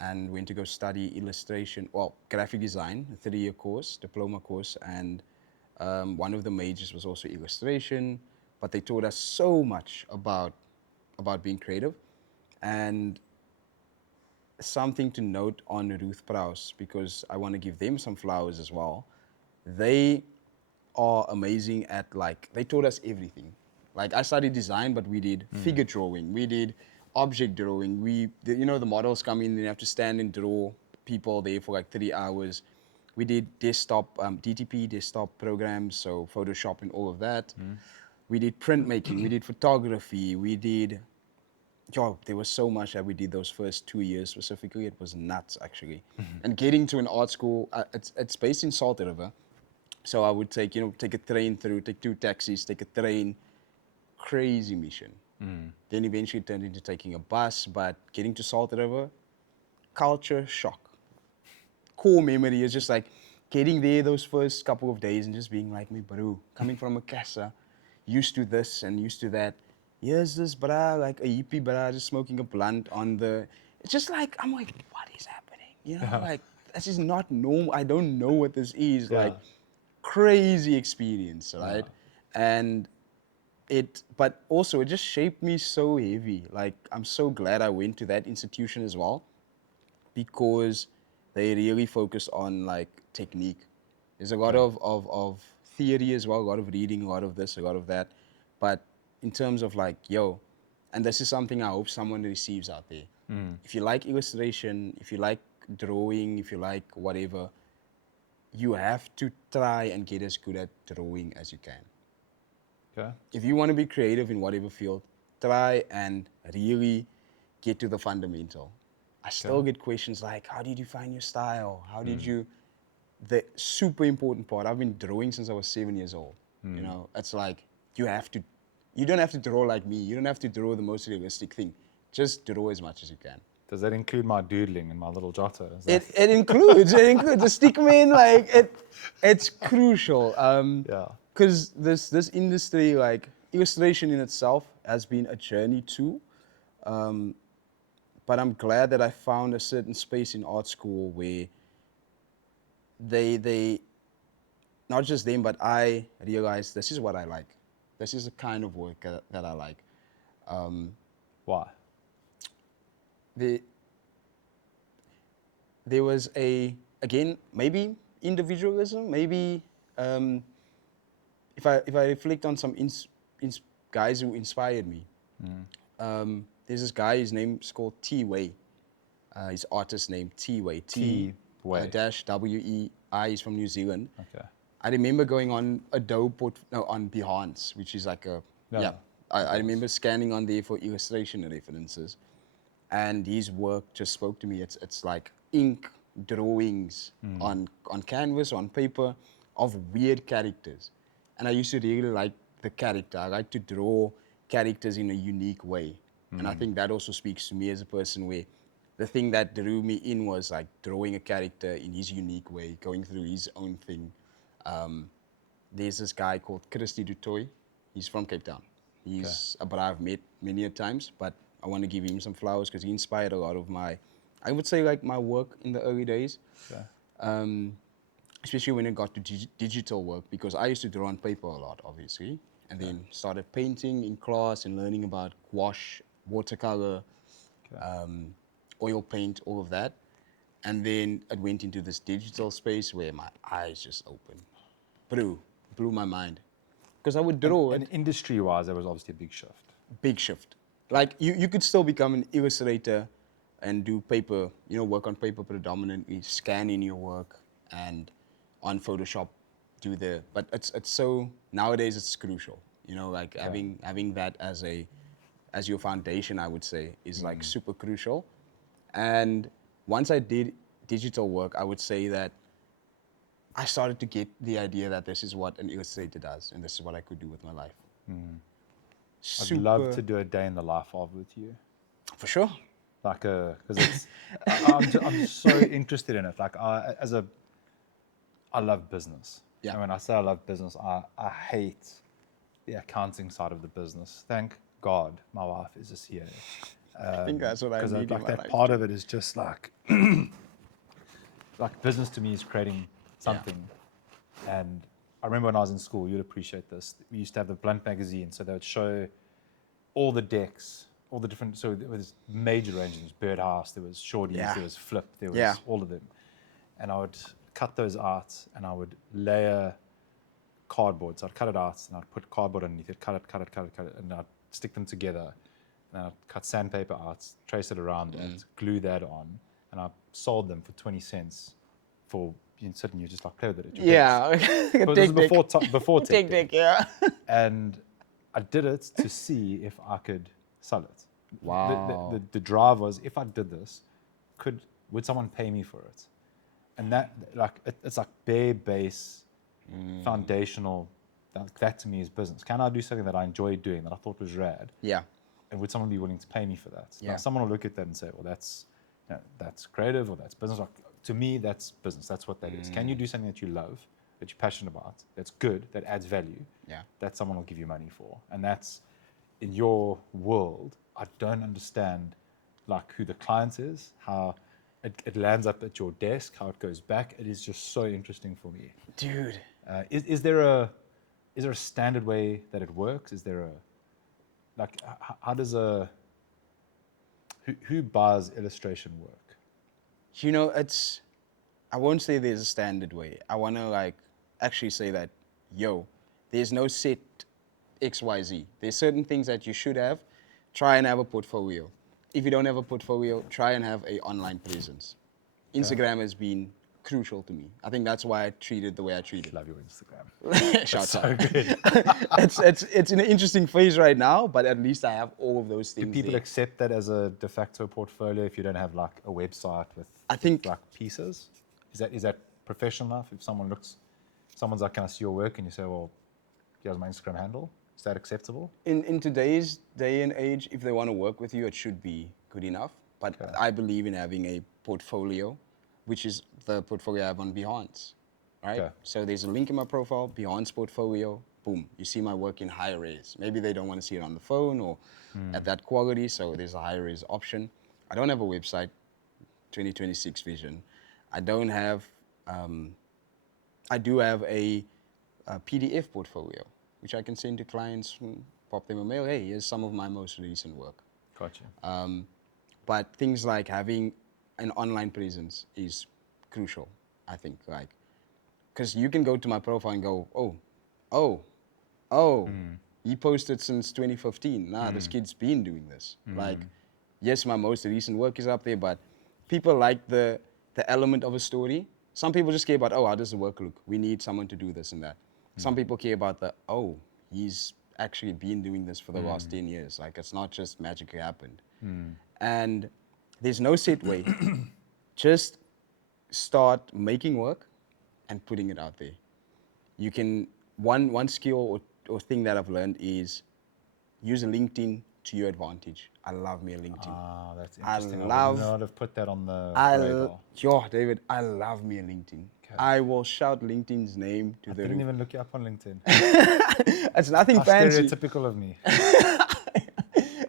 and went to go study illustration, graphic design, a 3-year course, diploma course, and one of the majors was also illustration, but they taught us so much about being creative. And something to note on Ruth Prowse, because I want to give them some flowers as well. They are amazing at, they taught us everything. Like, I studied design, but we did figure drawing, we did object drawing. The models come in, they have to stand and draw people there for like 3 hours. We did desktop, DTP, desktop programs, so Photoshop and all of that. We did printmaking, we did photography, we did, yo, there was so much that we did those first 2 years specifically. It was nuts, actually. And getting to an art school, it's based in Salt River. So I would take, take a train through, take 2 taxis, take a train, crazy mission. Then eventually turned into taking a bus, but getting to Salt River, culture shock. Core memory is just like getting there those first couple of days and just being like, me bro, coming from a casa, used to this and used to that. Here's this brah, like a hippie brah, just smoking a blunt on the. It's just like, I'm like, what is happening? Like, this is not normal. I don't know what this is. Like, crazy experience, right? And but also it just shaped me so heavy. Like, I'm so glad I went to that institution as well, because they really focus on like technique. There's a lot of theory as well, a lot of reading, a lot of this, a lot of that. But in terms of like, and this is something I hope someone receives out there. If you like illustration, if you like drawing, if you like whatever, you have to try and get as good at drawing as you can. Okay. If you want to be creative in whatever field, try and really get to the fundamental. I still get questions like, how did you find your style? How did you, the super important part, I've been drawing since I was 7 years old. It's like, you don't have to draw like me. You don't have to draw the most realistic thing. Just draw as much as you can. Does that include my doodling and my little jotter? It includes the stickman, like it's crucial. Because this industry, like illustration in itself, has been a journey too. But I'm glad that I found a certain space in art school where they not just them, but I realized this is what I like. This is the kind of work that I like. Why? There was again, maybe individualism, maybe if I reflect on some guys who inspired me. There's this guy, his name's called T-Way. His artist name T-Way. T-Way. Dash W-E-I. He's from New Zealand. Okay. I remember going on on Behance, which is like I remember scanning on there for illustration references, and his work just spoke to me. It's like ink drawings on canvas, on paper, of weird characters, and I used to really like the character. I like to draw characters in a unique way, and I think that also speaks to me as a person, where the thing that drew me in was like drawing a character in his unique way, going through his own thing. There's this guy called Christy Dutoy. He's from Cape Town. He's a brother I've met many a times, but I want to give him some flowers because he inspired a lot of I would say like my work in the early days. Especially when it got to digital work, because I used to draw on paper a lot, obviously, and then started painting in class and learning about gouache, watercolor, oil paint, all of that. And then it went into this digital space where my eyes just opened. Blew my mind. Because I would draw And industry-wise, there was obviously a big shift. Big shift. Like you could still become an illustrator and do paper, work on paper predominantly, scan in your work, and on Photoshop but it's so, nowadays it's crucial. Like having that as your foundation, I would say, is like super crucial. And once I did digital work, I would say that I started to get the idea that this is what an illustrator does, and this is what I could do with my life. I'd love to do a day in the life of with you. For sure. Like because it's, I'm so interested in it. Like I love business. Yeah. And when I say I love business, I hate the accounting side of the business. Thank God my wife is a CA. I think that's what I need. Because like that life part of it is just like, like business to me is creating something. And I remember when I was in school, you'd appreciate this. We used to have the Blunt magazine, so they would show all the decks, all the different. So there was major ranges. There was Birdhouse, there was Shorties, there was Flip, there was all of them. And I would cut those out, and I would layer cardboard. So I'd cut it out, and I'd put cardboard underneath it, cut it, and I'd stick them together. And I'd cut sandpaper out, trace it around, and glue that on. And I sold them for 20 cents for, you sit and you just like play with it at your Yeah. desk. But this is before tech Tech, deck. yeah. And I did it to see if I could sell it. Wow. The drive was, if I did this, would someone pay me for it? And that, like, it's like bare base, foundational. That to me is business. Can I do something that I enjoy doing that I thought was rad? Yeah. And would someone be willing to pay me for that? Yeah. Now, someone will look at that and say, well, that's creative or that's business. Like, to me, that's business. That's what that is. Can you do something that you love, that you're passionate about, that's good, that adds value, Yeah. that someone will give you money for? And that's, in your world, I don't understand like who the client is, how it lands up at your desk, how it goes back. It is just so interesting for me. Dude. Is there a standard way that it works? Is there a, like, how does who buys illustration work? You know, I won't say there's a standard way. I want to like actually say that, there's no set XYZ. There's certain things that you should have. Try and have a portfolio. If you don't have a portfolio, try and have a online presence. Instagram has been crucial to me. I think that's why I treated the way I treated. Love your Instagram. Shout out. So good. it's in an interesting phase right now, but at least I have all of those things. Do people there. accept that as a de facto portfolio if you don't have like a website with, I think- like pieces? Is that professional enough? If someone's like, can I see your work? And you say, well, here's my Instagram handle. Is that acceptable? In today's day and age, if they want to work with you, it should be good enough. But I believe in having a portfolio, which is the portfolio I have on Behance, right? Okay. So there's a link in my profile, Behance portfolio, boom. You see my work in high res. Maybe they don't want to see it on the phone or at that quality, so there's a high res option. I don't have a website, 2026 vision. I don't have, I do have a PDF portfolio, which I can send to clients, pop them a mail, hey, here's some of my most recent work. Gotcha. But things like having an online presence is crucial, I think, like, because you can go to my profile and go, he posted since 2015. Nah, this kid's been doing this. Like, yes, my most recent work is up there, but people like the element of a story. Some people just care about, how does the work look? We need someone to do this and that. Some people care about he's actually been doing this for the last 10 years. Like, it's not just magically happened. And there's no set way. Just start making work and putting it out there. You can, one skill or thing that I've learned is use LinkedIn to your advantage. I love me a LinkedIn. Ah, that's interesting. I would not have put that on the radar. David, I love me a LinkedIn. Okay. I will shout LinkedIn's name to the didn't even look you up on LinkedIn. It's nothing How fancy. stereotypical of me.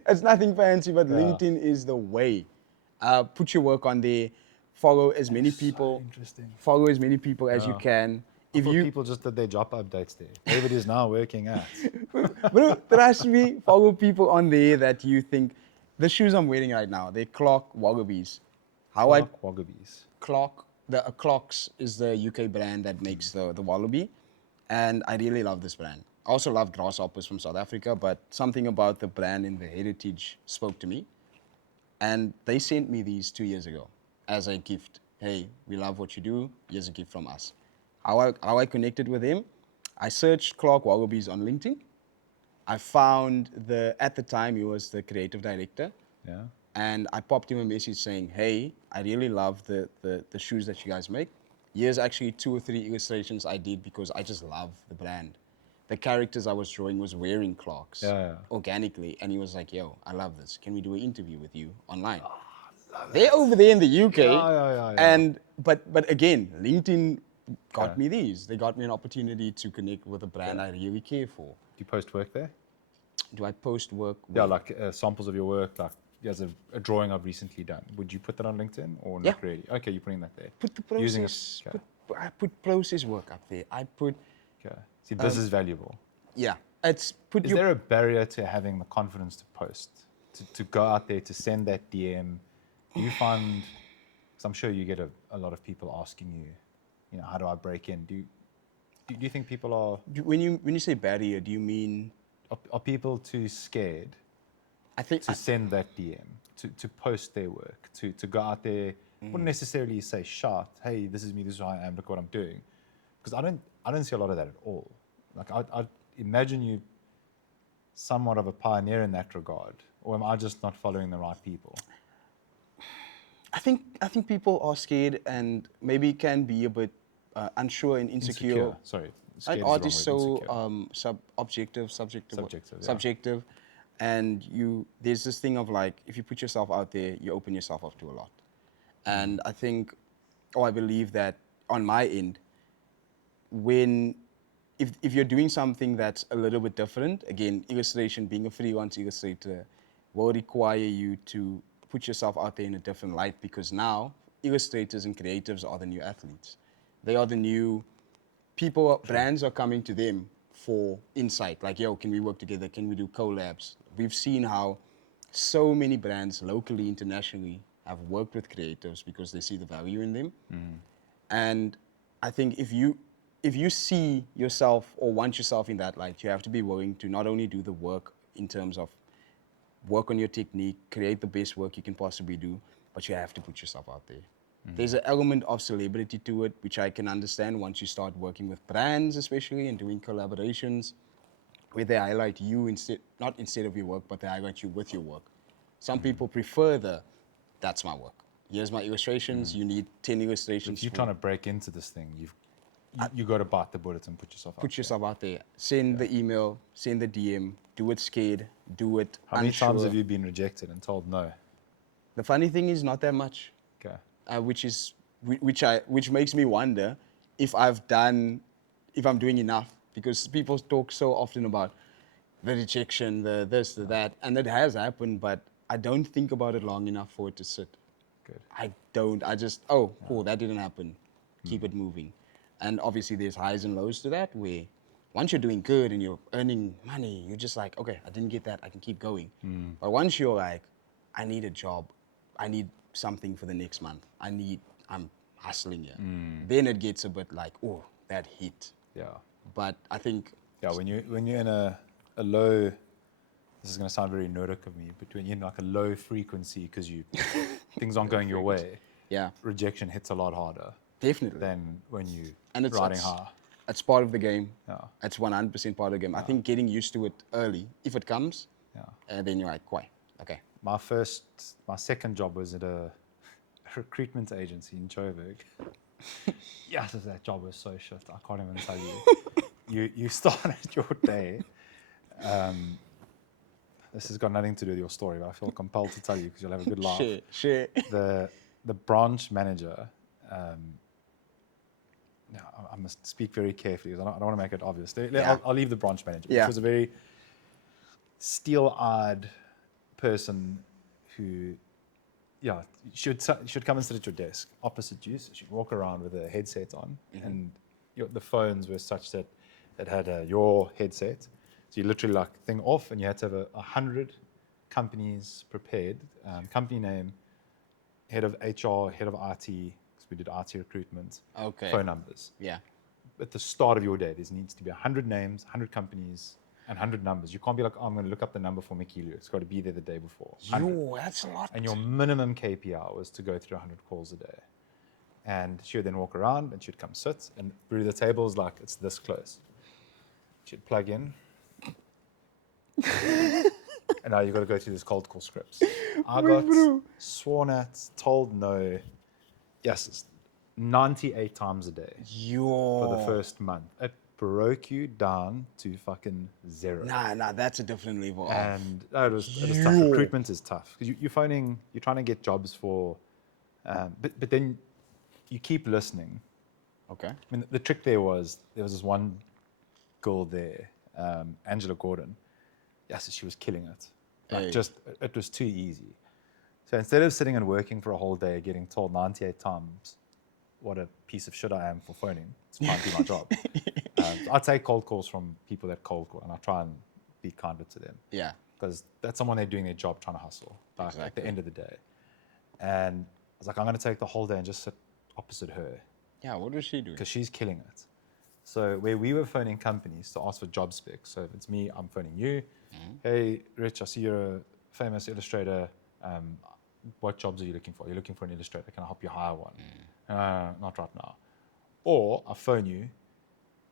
It's nothing fancy, but LinkedIn is the way. Put your work on there. Follow as many people. So interesting. Follow as many people as you can. If people just did their job updates there. David is now working at. Bro, trust me, follow people on there that you think, the shoes I'm wearing right now, they're Clock Wallabies. Wallabies. Clocks is the UK brand that makes the Wallaby, and I really love this brand. I also love Grasshoppers from South Africa, but something about the brand and the heritage spoke to me. And they sent me these 2 years ago as a gift. Hey, we love what you do. Here's a gift from us. How I connected with him, I searched Clark Wallabies on LinkedIn. I found at the time, he was the creative director. Yeah. And I popped him a message saying, hey, I really love the shoes that you guys make. Here's actually 2 or 3 illustrations I did because I just love the brand. The characters I was drawing was wearing Clarks organically. And he was like, yo, I love this. Can we do an interview with you online? They're over there in the UK. Yeah. And but again, LinkedIn got me these. They got me an opportunity to connect with a brand I really care for. Do you post work there? Do I post work? Yeah, like samples of your work, like there's a drawing I've recently done. Would you put that on LinkedIn or not really? Okay, you're putting that there. Put the process. I put process work up there. Okay. See, this is valuable. Yeah. Is there a barrier to having the confidence to post, to go out there, to send that DM? Do you find, because I'm sure you get a lot of people asking you, how do I break in? Do you think people are... When you say barrier, do you mean... Are people too scared to send that DM? to post their work, to go out there, wouldn't necessarily say shout, hey, this is me, this is who I am, look what I'm doing. Because I don't see a lot of that at all. Like I imagine you somewhat of a pioneer in that regard, or am I just not following the right people? I think people are scared and maybe can be a bit unsure and insecure. Sorry. And Scared is art the is wrong so word, insecure. subjective, Subjective, yeah. subjective, and there's this thing of like if you put yourself out there, you open yourself up to a lot. And I think, I believe that on my end, if you're doing something that's a little bit different, again, illustration, being a freelance illustrator, will require you to put yourself out there in a different light because now illustrators and creatives are the new athletes. They are the new people, brands are coming to them for insight. Like, yo, can we work together? Can we do collabs? We've seen how so many brands locally, internationally, have worked with creatives because they see the value in them. And I think if you see yourself or want yourself in that light, you have to be willing to not only do the work in terms of work on your technique, create the best work you can possibly do, but you have to put yourself out there. There's an element of celebrity to it, which I can understand once you start working with brands, especially, and doing collaborations, where they highlight you not instead of your work, but they highlight you with your work. Some people prefer that's my work. Here's my illustrations. You need 10 illustrations. If you're trying to break into this thing, you got to bite the bullet and put yourself out put yourself out there. Send the email, send the DM, do it scared, do it How many unsure. times have you been rejected and told no? The funny thing is not that much. Okay. Which makes me wonder if I'm doing enough, because people talk so often about the rejection, the this, the that, and it has happened, but I don't think about it long enough for it to sit. Good. I don't. I just, cool, that didn't happen. Keep it moving. And obviously there's highs and lows to that, where once you're doing good and you're earning money, you're just like, okay, I didn't get that, I can keep going. But once you're like, I need a job, I need something for the next month, I'm hustling here, then it gets a bit like, oh, that hit. Yeah. But I think, Yeah, when you're in a low, this is going to sound very Nordic of me, but when you're in like a low frequency because things aren't going your way, yeah, rejection hits a lot harder definitely. than when you And it's riding high. It's part of the game. Yeah. It's 100% part of the game. I think getting used to it early, if it comes, then you're like, quite, okay. My second job was at a recruitment agency in Stofberg. Yes, that job was so shit. I can't even tell you. You started your day. This has got nothing to do with your story, but I feel compelled to tell you because you'll have a good laugh. Share. The branch manager. Now, I must speak very carefully because I don't want to make it obvious. I'll leave the branch manager. Yeah. She was a very steel-eyed person who, should come and sit at your desk opposite you. So she'd walk around with a headset on, and the phones were such that it had your headset. So you literally like thing off, and you had to have 100 companies prepared, company name, head of HR, head of IT, because we did IT recruitment, phone numbers. Yeah. At the start of your day, there needs to be 100 names, 100 companies, and 100 numbers. You can't be like, I'm going to look up the number for Mickey Lou. It's got to be there the day before. Yo, that's a lot. And your minimum KPI was to go through 100 calls a day. And she would then walk around and she'd come sit, and through the tables like it's this close. She'd plug in. And now you've got to go through this cold call scripts. I got sworn at, told no, yes, 98 times a day. For the first month. It broke you down to fucking zero. Nah, that's a different level. And it was tough. Recruitment is tough because you're trying to get jobs for, but then you keep listening. Okay. I mean, the trick there was this one girl there, Angela Gordon. Yes, she was killing it. Like it was too easy. So instead of sitting and working for a whole day, getting told 98 times what a piece of shit I am for phoning, it's trying to do my job. I take cold calls from people that cold call, and I try and be kinder to them. Yeah. Because that's someone they're doing their job, trying to hustle. Like at the end of the day. And I was like, I'm going to take the whole day and just sit opposite her. Yeah, what was she doing? Because she's killing it. So where we were phoning companies to ask for job specs. So if it's me, I'm phoning you. Hey, Rich, I see you're a famous illustrator. What jobs are you looking for? You're looking for an illustrator. Can I help you hire one? Not right now. Or I phone you,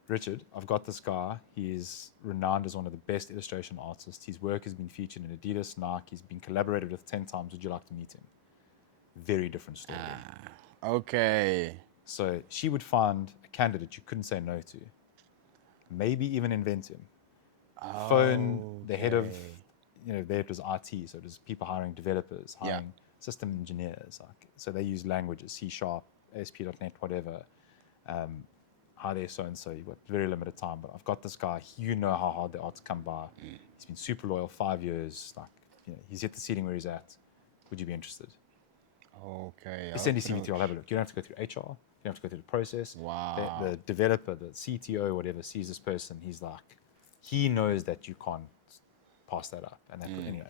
Richard, I've got this guy. He is renowned as one of the best illustration artists. His work has been featured in Adidas, Nike. He's been collaborated with 10 times. Would you like to meet him? Very different story. Okay. So she would find a candidate you couldn't say no to. Maybe even invent him. Phone the head of, there it was IT, so it was people hiring developers, hiring system engineers. So they use languages, C#, ASP.NET, whatever. Hi there, so-and-so, you've got very limited time, but I've got this guy, you know how hard they are to come by. He's been super loyal, 5 years, he's hit the ceiling where he's at. Would you be interested? Okay. They send his CV to you, I'll have a look. You don't have to go through HR, you don't have to go through the process. Wow. The developer, the CTO, whatever, sees this person, he's like, he knows that you can't pass that up. And anyway.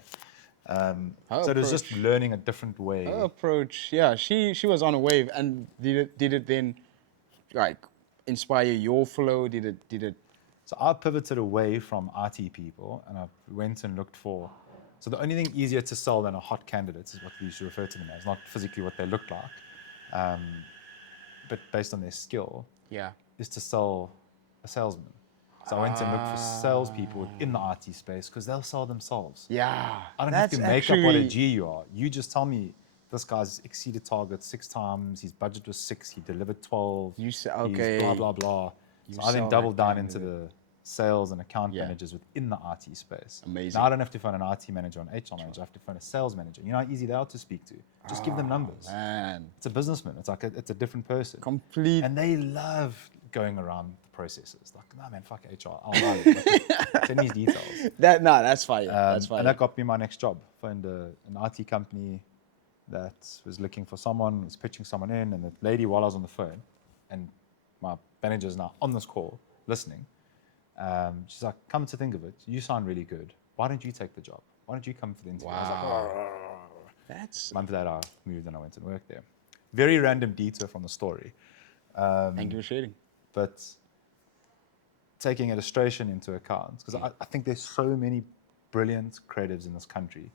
So it was just learning a different way. Her approach, yeah, she was on a wave. And did it then, like, inspire your flow? Did it? So I pivoted away from IT people and I went and looked for. So the only thing easier to sell than a hot candidate is what we used to refer to them as, not physically what they look like, but based on their skill, is to sell a salesman. So I went and looked for salespeople within the IT space because they'll sell themselves. Yeah. I don't have to make up what a G you are. You just tell me this guy's exceeded targets 6 times, his budget was 6, he delivered 12, he's blah, blah, blah. So I then doubled down into the sales and account managers within the IT space. Amazing. Now I don't have to phone an IT manager or an HR manager, I have to phone a sales manager. You know how easy they are to speak to? Just give them numbers. Man. It's a businessman. It's like it's a different person. Complete. And they love going around the processes. Like, nah, man, fuck HR. I'll run it. Send me his details. That's fire. That's fire. And that got me my next job. Found an IT company that was looking for someone, was pitching someone in, and the lady, while I was on the phone, and my manager's now on this call, listening, she's like, come to think of it, you sound really good. Why don't you take the job? Why don't you come for the interview? I was like, That's. a month later, I moved and I went and worked there. Very random detour from the story. Thank you for sharing. But taking illustration into account, because I think there's so many brilliant creatives in this country,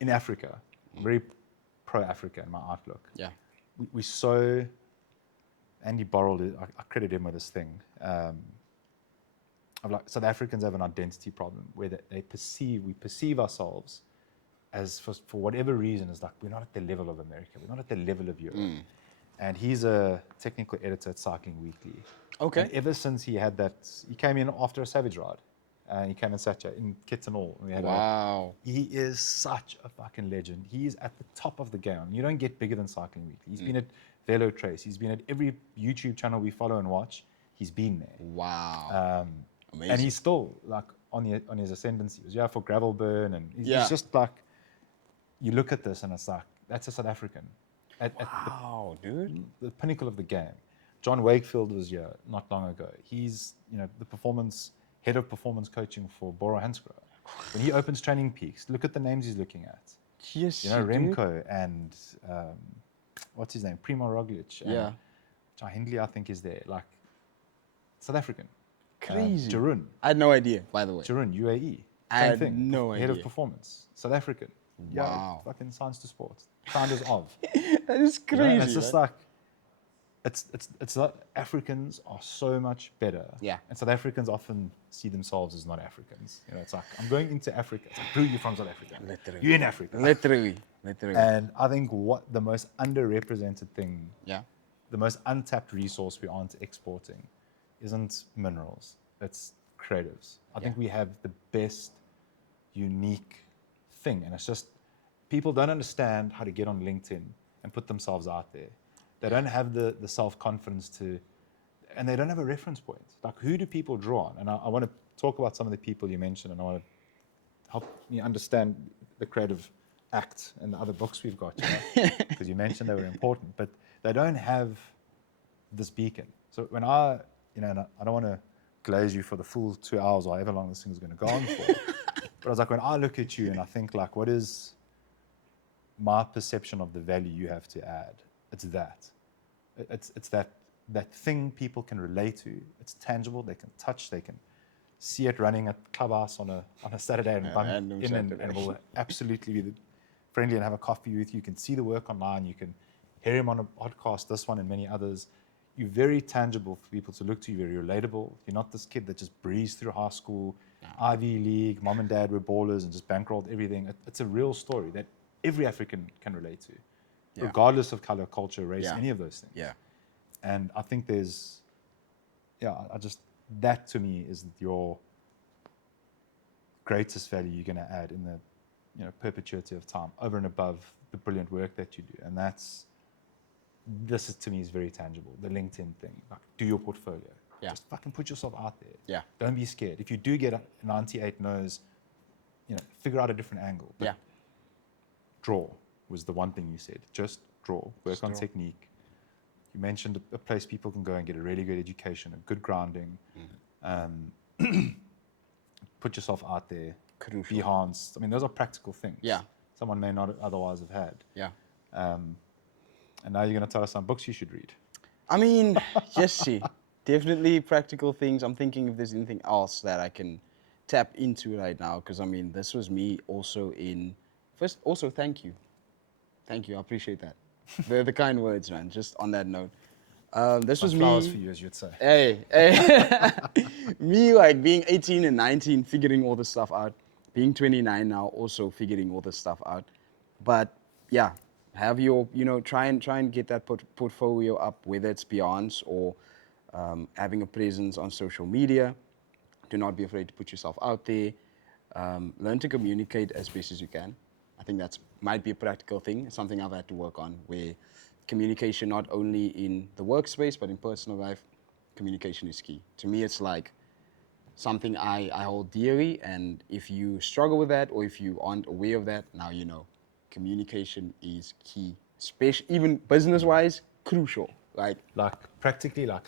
in Africa, very pro-Africa in my outlook. Yeah. We so, Andy borrowed it, I credit him with this thing, of like, South Africans have an identity problem where we perceive ourselves as, for whatever reason, as like, we're not at the level of America, we're not at the level of Europe. And he's a technical editor at Cycling Weekly. Okay. And ever since he had that, he came in after a Savage ride. And he came and sat here in kits and all. Wow. He is such a fucking legend. He is at the top of the game. You don't get bigger than Cycling Weekly. He's been at Velo Trace. He's been at every YouTube channel we follow and watch. He's been there. Wow. Amazing. And he's still like on his ascendancy. He was for Gravel Burn, and he's just like, you look at this and it's like, that's a South African. At Dude. the pinnacle of the game. John Wakefield was here not long ago. He's the head of performance coaching for Boro Hansgrohe. When he opens Training Peaks, look at the names he's looking at. Yes, Remco and what's his name, Primo Roglic. And Jai Hindley, I think, is there. Like, South African. Crazy. Jeroen. I had no idea, by the way. Jeroen, UAE. I Same had thing. no Head of idea. performance. South African. Wow. Fucking Science to Sports. Founders of. That is crazy. And it's just like, it's not, Africans are so much better. Yeah. And South Africans often see themselves as not Africans. It's like, I'm going into Africa. It's like, bro, you're from South Africa. Literally. You're in Africa. Literally. And I think what the most underrepresented thing, Yeah. the most untapped resource we aren't exporting isn't minerals. It's creatives. I think we have the best unique thing. And it's just, people don't understand how to get on LinkedIn and put themselves out there. They don't have the self-confidence to, and they don't have a reference point. Like, who do people draw on? And I want to talk about some of the people you mentioned, and I want to help me understand the creative act and the other books we've got, because you mentioned they were important, but they don't have this beacon. So when and I don't want to glaze you for the full 2 hours or however long this thing is going to go on for, but I was like, when I look at you and I think, like, what is my perception of the value you have to add? It's that. It's that thing people can relate to. It's tangible. They can touch. They can see it running at Clubhouse on a Saturday and bump in, and it will absolutely be the friendly and have a coffee with you. You can see the work online. You can hear him on a podcast, this one and many others. You're very tangible for people to look to. You're very relatable. You're not this kid that just breezed through high school, Ivy League, mom and dad were ballers and just bankrolled everything. It's a real story that every African can relate to, regardless of color, culture, race, any of those things. Yeah. And I think there's, that to me is your greatest value you're going to add in the, perpetuity of time over and above the brilliant work that you do. And this is, to me, is very tangible. The LinkedIn thing, like, do your portfolio. Yeah. Just fucking put yourself out there. Yeah. Don't be scared. If you do get a 98 no's, figure out a different angle. But draw was the one thing you said. Just draw. Work on technique. You mentioned a place people can go and get a really good education, a good grounding. Put yourself out there. Crucial. Be Hans. I mean, those are practical things. Yeah. Someone may not otherwise have had. Yeah. And now you're going to tell us some books you should read. I mean, Jesse, definitely practical things. I'm thinking if there's anything else that I can tap into right now, because I mean, this was me also also thank you. Thank you, I appreciate that. The kind words, man, just on that note. This was flowers me. for you, as you'd say. Hey. Me like being 18 and 19, figuring all this stuff out. Being 29 now, also figuring all this stuff out. But yeah, have your, try and get that portfolio up, whether it's Beyond's or having a presence on social media. Do not be afraid to put yourself out there. Learn to communicate as best as you can. I think that might be a practical thing, something I've had to work on, where communication, not only in the workspace, but in personal life, communication is key. To me, it's like something I hold dearly, and if you struggle with that, or if you aren't aware of that, now you know. Communication is key, especially even business-wise, crucial. Like practically, like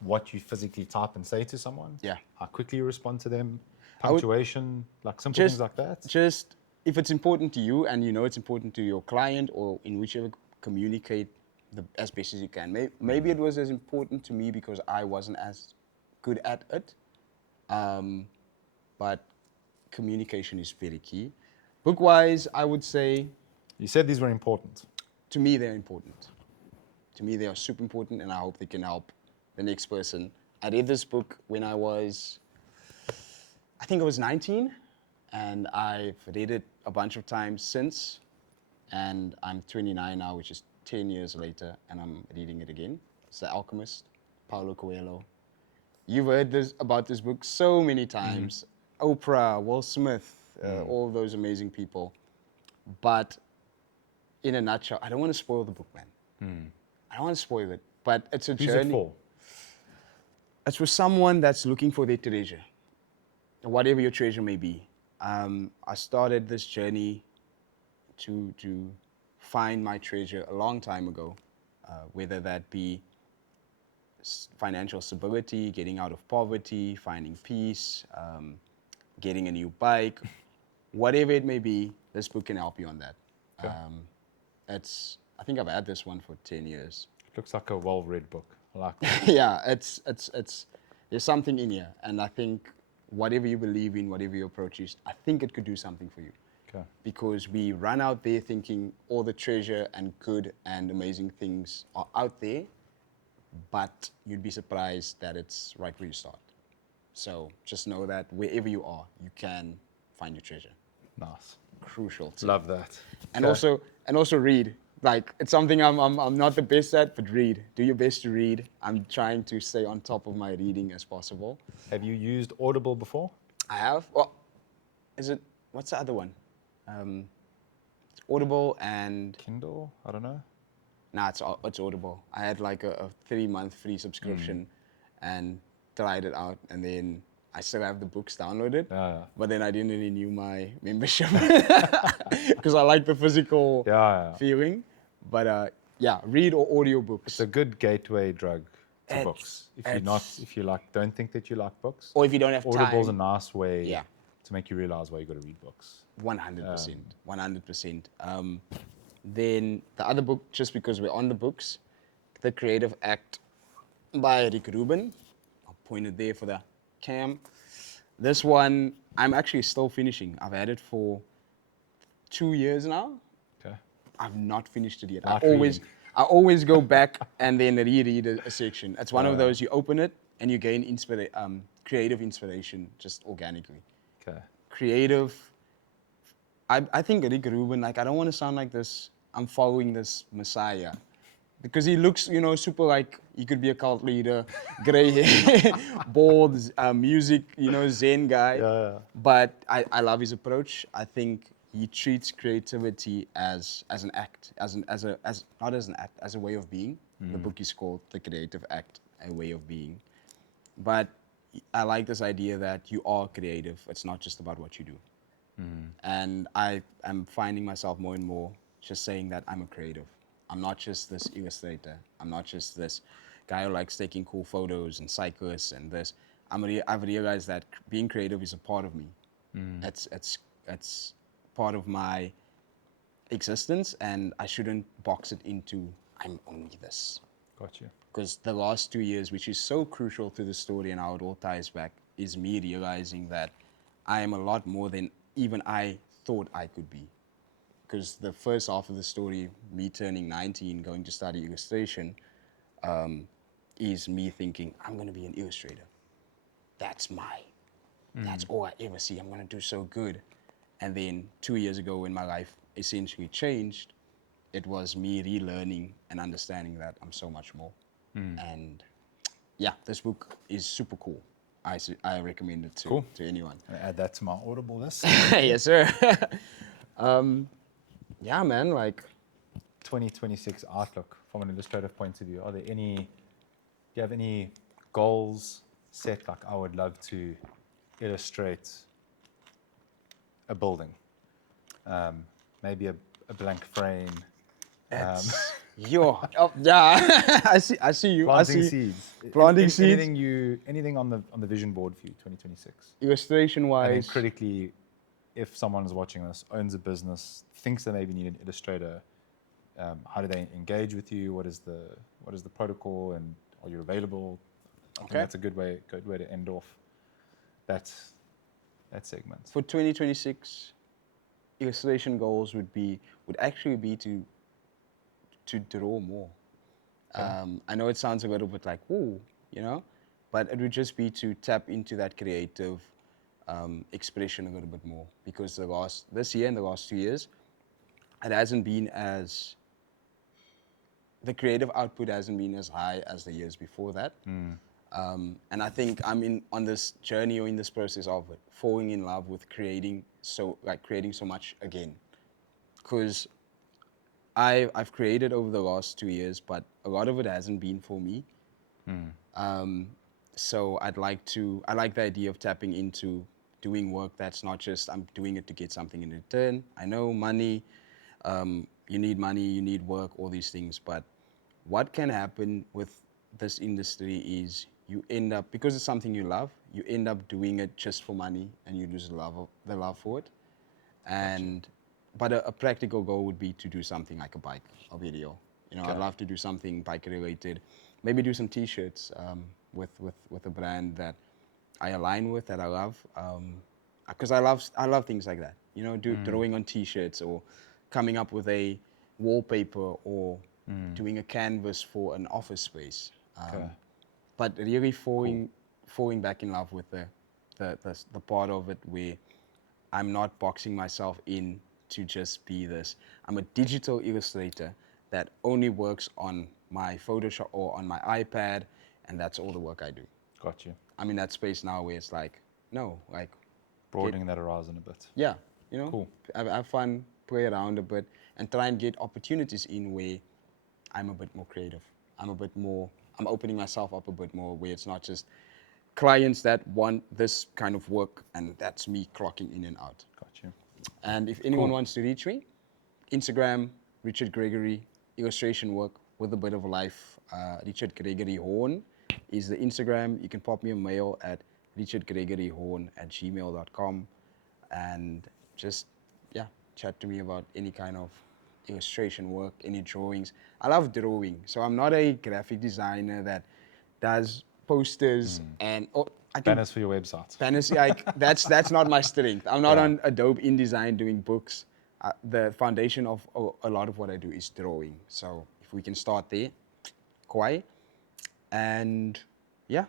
what you physically type and say to someone. Yeah. How quickly you respond to them. Punctuation, like simple things like that. Just if it's important to you, and it's important to your client, or in whichever, communicate as best as you can. Maybe it was as important to me because I wasn't as good at it. But communication is very key. Book-wise, I would say... You said these were important. To me, they're important. To me, they are super important, and I hope they can help the next person. I read this book when I was 19, and I've read it a bunch of times since, and I'm 29 now, which is 10 years later, and I'm reading it again. It's The Alchemist, Paulo Coelho. You've heard about this book so many times. Oprah, Will Smith, all those amazing people. But in a nutshell, I don't want to spoil the book, man. I don't want to spoil it, but it's a journey. Who's it for? It's for someone that's looking for their treasure, whatever your treasure may be. I started this journey to find my treasure a long time ago, whether that be financial stability, getting out of poverty, finding peace, getting a new bike, whatever it may be. This book can help you on that. Okay. I think I've had this one for 10 years. It looks like a well-read book. I like that. Yeah, there's something in here, and I think whatever you believe in, whatever your approach is, I think it could do something for you. Okay. Because we run out there thinking all the treasure and good and amazing things are out there, but you'd be surprised that it's right where you start. So just know that wherever you are, you can find your treasure. Nice. Crucial. Love that. And Okay. also read. Like, it's something I'm not the best at, but read. Do your best to read. I'm trying to stay on top of my reading as possible. Have you used Audible before? I have. Well, what's the other one? It's Audible and... Kindle? I don't know. Nah, it's Audible. I had like a 3-month free subscription and tried it out, and then I still have the books downloaded, but then I didn't renew my membership because I like the physical feeling. But read or audiobooks. It's a good gateway drug to books. If you don't think that you like books, or if you don't have time. Audible's a nice way to make you realize why you got to read books. 100%, 100%. Then the other book, just because we're on the books, The Creative Act by Rick Rubin. I'll point it there for the cam. This one, I'm actually still finishing. I've had it for 2 years now. Okay. I've not finished it yet. Like reading. I always go back and then reread a section. It's one of Yeah. those, you open it and you gain creative inspiration just organically. Okay. Creative. I think Rick Rubin, like, I don't want to sound like this, I'm following this messiah. Because he looks, super like he could be a cult leader, gray hair, bald, music, Zen guy. Yeah. But I love his approach. I think he treats creativity as an act, not as an act, as a way of being. The book is called The Creative Act, A Way of Being. But I like this idea that you are creative. It's not just about what you do. And I am finding myself more and more just saying that I'm a creative. I'm not just this illustrator. I'm not just this guy who likes taking cool photos and cyclists and this. I've realized that being creative is a part of me. It's part of my existence, and I shouldn't box it into I'm only this. Got you. Because the last 2 years, which is so crucial to the story and how it all ties back, is me realizing that I am a lot more than even I thought I could be. Because the first half of the story, me turning 19, going to study illustration, is me thinking, I'm going to be an illustrator. That's all I ever see. I'm going to do so good. And then 2 years ago, when my life essentially changed, it was me relearning and understanding that I'm so much more. And yeah, this book is super cool. I recommend it to anyone. Add that to my Audible list. Yes, sir. Yeah, man, like 2026 outlook from an illustrative point of view. Do you have any goals set? Like, I would love to illustrate a building, maybe a blank frame. yeah. I see you. Planting seeds. Planting seeds. Anything on the vision board for you, 2026. Illustration And wise. then critically, if someone is watching this, owns a business, thinks they maybe need an illustrator, how do they engage with you? What is the protocol, and are you available? I think that's a good way to end off that segment. For 2026, illustration goals would actually be to draw more. I know it sounds a little bit like, ooh, but it would just be to tap into that creative expression a little bit more, because this year and the last 2 years, it hasn't been the creative output hasn't been as high as the years before that. And I think I'm on this journey, or in this process of falling in love with creating so much again. Because I've created over the last 2 years, but a lot of it hasn't been for me. So I like the idea of tapping into doing work that's not just I'm doing it to get something in return. I know money, you need work, all these things, but what can happen with this industry is you end up, because it's something you love, you end up doing it just for money, and you lose the love for it. But a practical goal would be to do something like a bike or video. I'd love to do something bike related, maybe do some T-shirts with a brand that I align with, that I love, because I love things like that. Drawing on T-shirts, or coming up with a wallpaper, or doing a canvas for an office space. But really falling back in love with the part of it where I'm not boxing myself in to just be this. I'm a digital illustrator that only works on my Photoshop or on my iPad, and that's all the work I do. Got you. I'm in that space now where it's like, no, like broadening that horizon a bit. Yeah, Cool. Have fun, play around a bit, and try and get opportunities in where I'm a bit more creative. I'm opening myself up a bit more, where it's not just clients that want this kind of work, and that's me clocking in and out. Got you. And if anyone wants to reach me, Instagram, Richard Gregory, illustration work with a bit of life. Richard Gregory Horne is the Instagram. You can pop me a mail at richardgregoryhorne@gmail.com, and just chat to me about any kind of illustration work, any drawings. I love drawing, so I'm not a graphic designer that does posters and Banners for your website. Banners, that's not my strength. I'm not on Adobe InDesign doing books. the foundation of a lot of what I do is drawing. So if we can start there, Kwai. And yeah,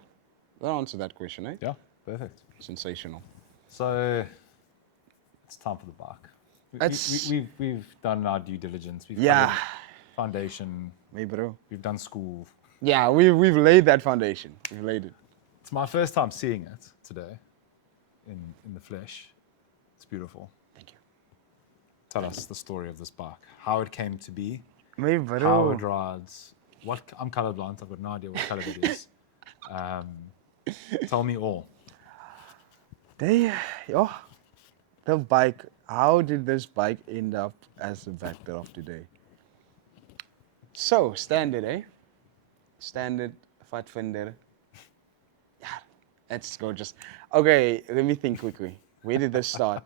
that answered that question, eh? Yeah, perfect. Sensational. So it's time for the bike. We've done our due diligence. We've Yeah. covered foundation. Hey, bro. We've done school. Yeah, we've laid that foundation. We've laid it. It's my first time seeing it today in the flesh. It's beautiful. Thank you. Tell us the story of this bike, how it came to be, Hey, how bro. it rides. I'm colorblind. I've got no idea what color it is. Tell me all. The bike. How did this bike end up as the backdrop today? So, Standert, eh? Standert, Vatvinder. Yeah, that's gorgeous. Okay, let me think quickly. Where did this start?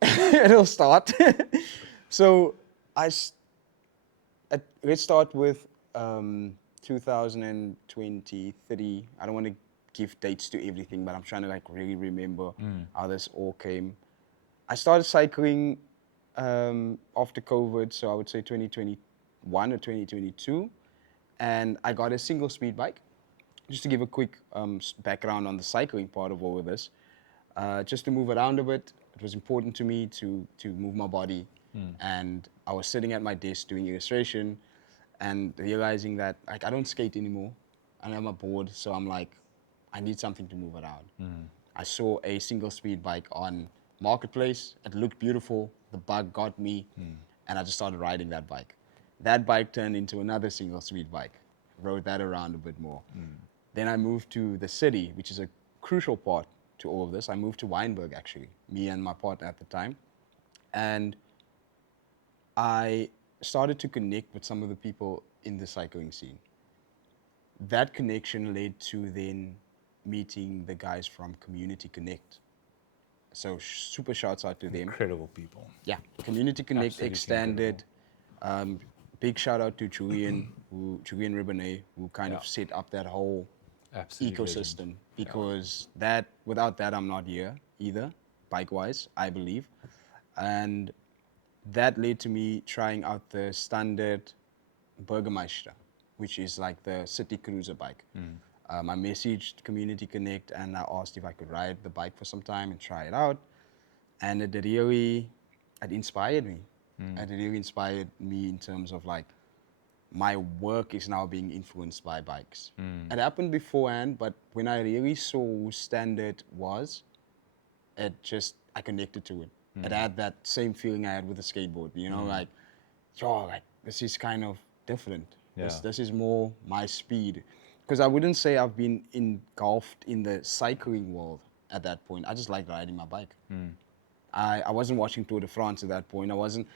It'll start. So, let's start with 2023. I don't want to give dates to everything, but I'm trying to like really remember how this all came. I started cycling after COVID, so I would say 2021 or 2022, and I got a single speed bike. Just to give a quick background on the cycling part of all of this, just to move around a bit, it was important to me to move my body, and I was sitting at my desk doing illustration, and realizing that like I don't skate anymore, and I'm bored, so I'm like, I need something to move around. I saw a single speed bike on Marketplace. It looked beautiful. The bug got me, and I just started riding that bike. That bike turned into another single speed bike. Rode that around a bit more. Then I moved to the city, which is a crucial part to all of this. I moved to Wynberg, actually, me and my partner at the time. And I started to connect with some of the people in the cycling scene. That connection led to then meeting the guys from Community Connect. So super shouts out to them. Incredible people. Yeah, Community Connect Absolutely extended. Big shout out to Julian Ribbonet, who kind of set up that whole Absolute ecosystem. legend. Because without that, I'm not here either, bike-wise, I believe. And that led to me trying out the Standert Burgermeister, which is like the city cruiser bike. I messaged Community Connect and I asked if I could ride the bike for some time and try it out. And it inspired me. It really inspired me in terms of like, my work is now being influenced by bikes. It happened beforehand, but when I really saw who Standert was, I connected to it. It had that same feeling I had with the skateboard, like, this is kind of different. Yeah. This is more my speed. Because I wouldn't say I've been engulfed in the cycling world at that point. I just like riding my bike. I wasn't watching Tour de France at that point. I wasn't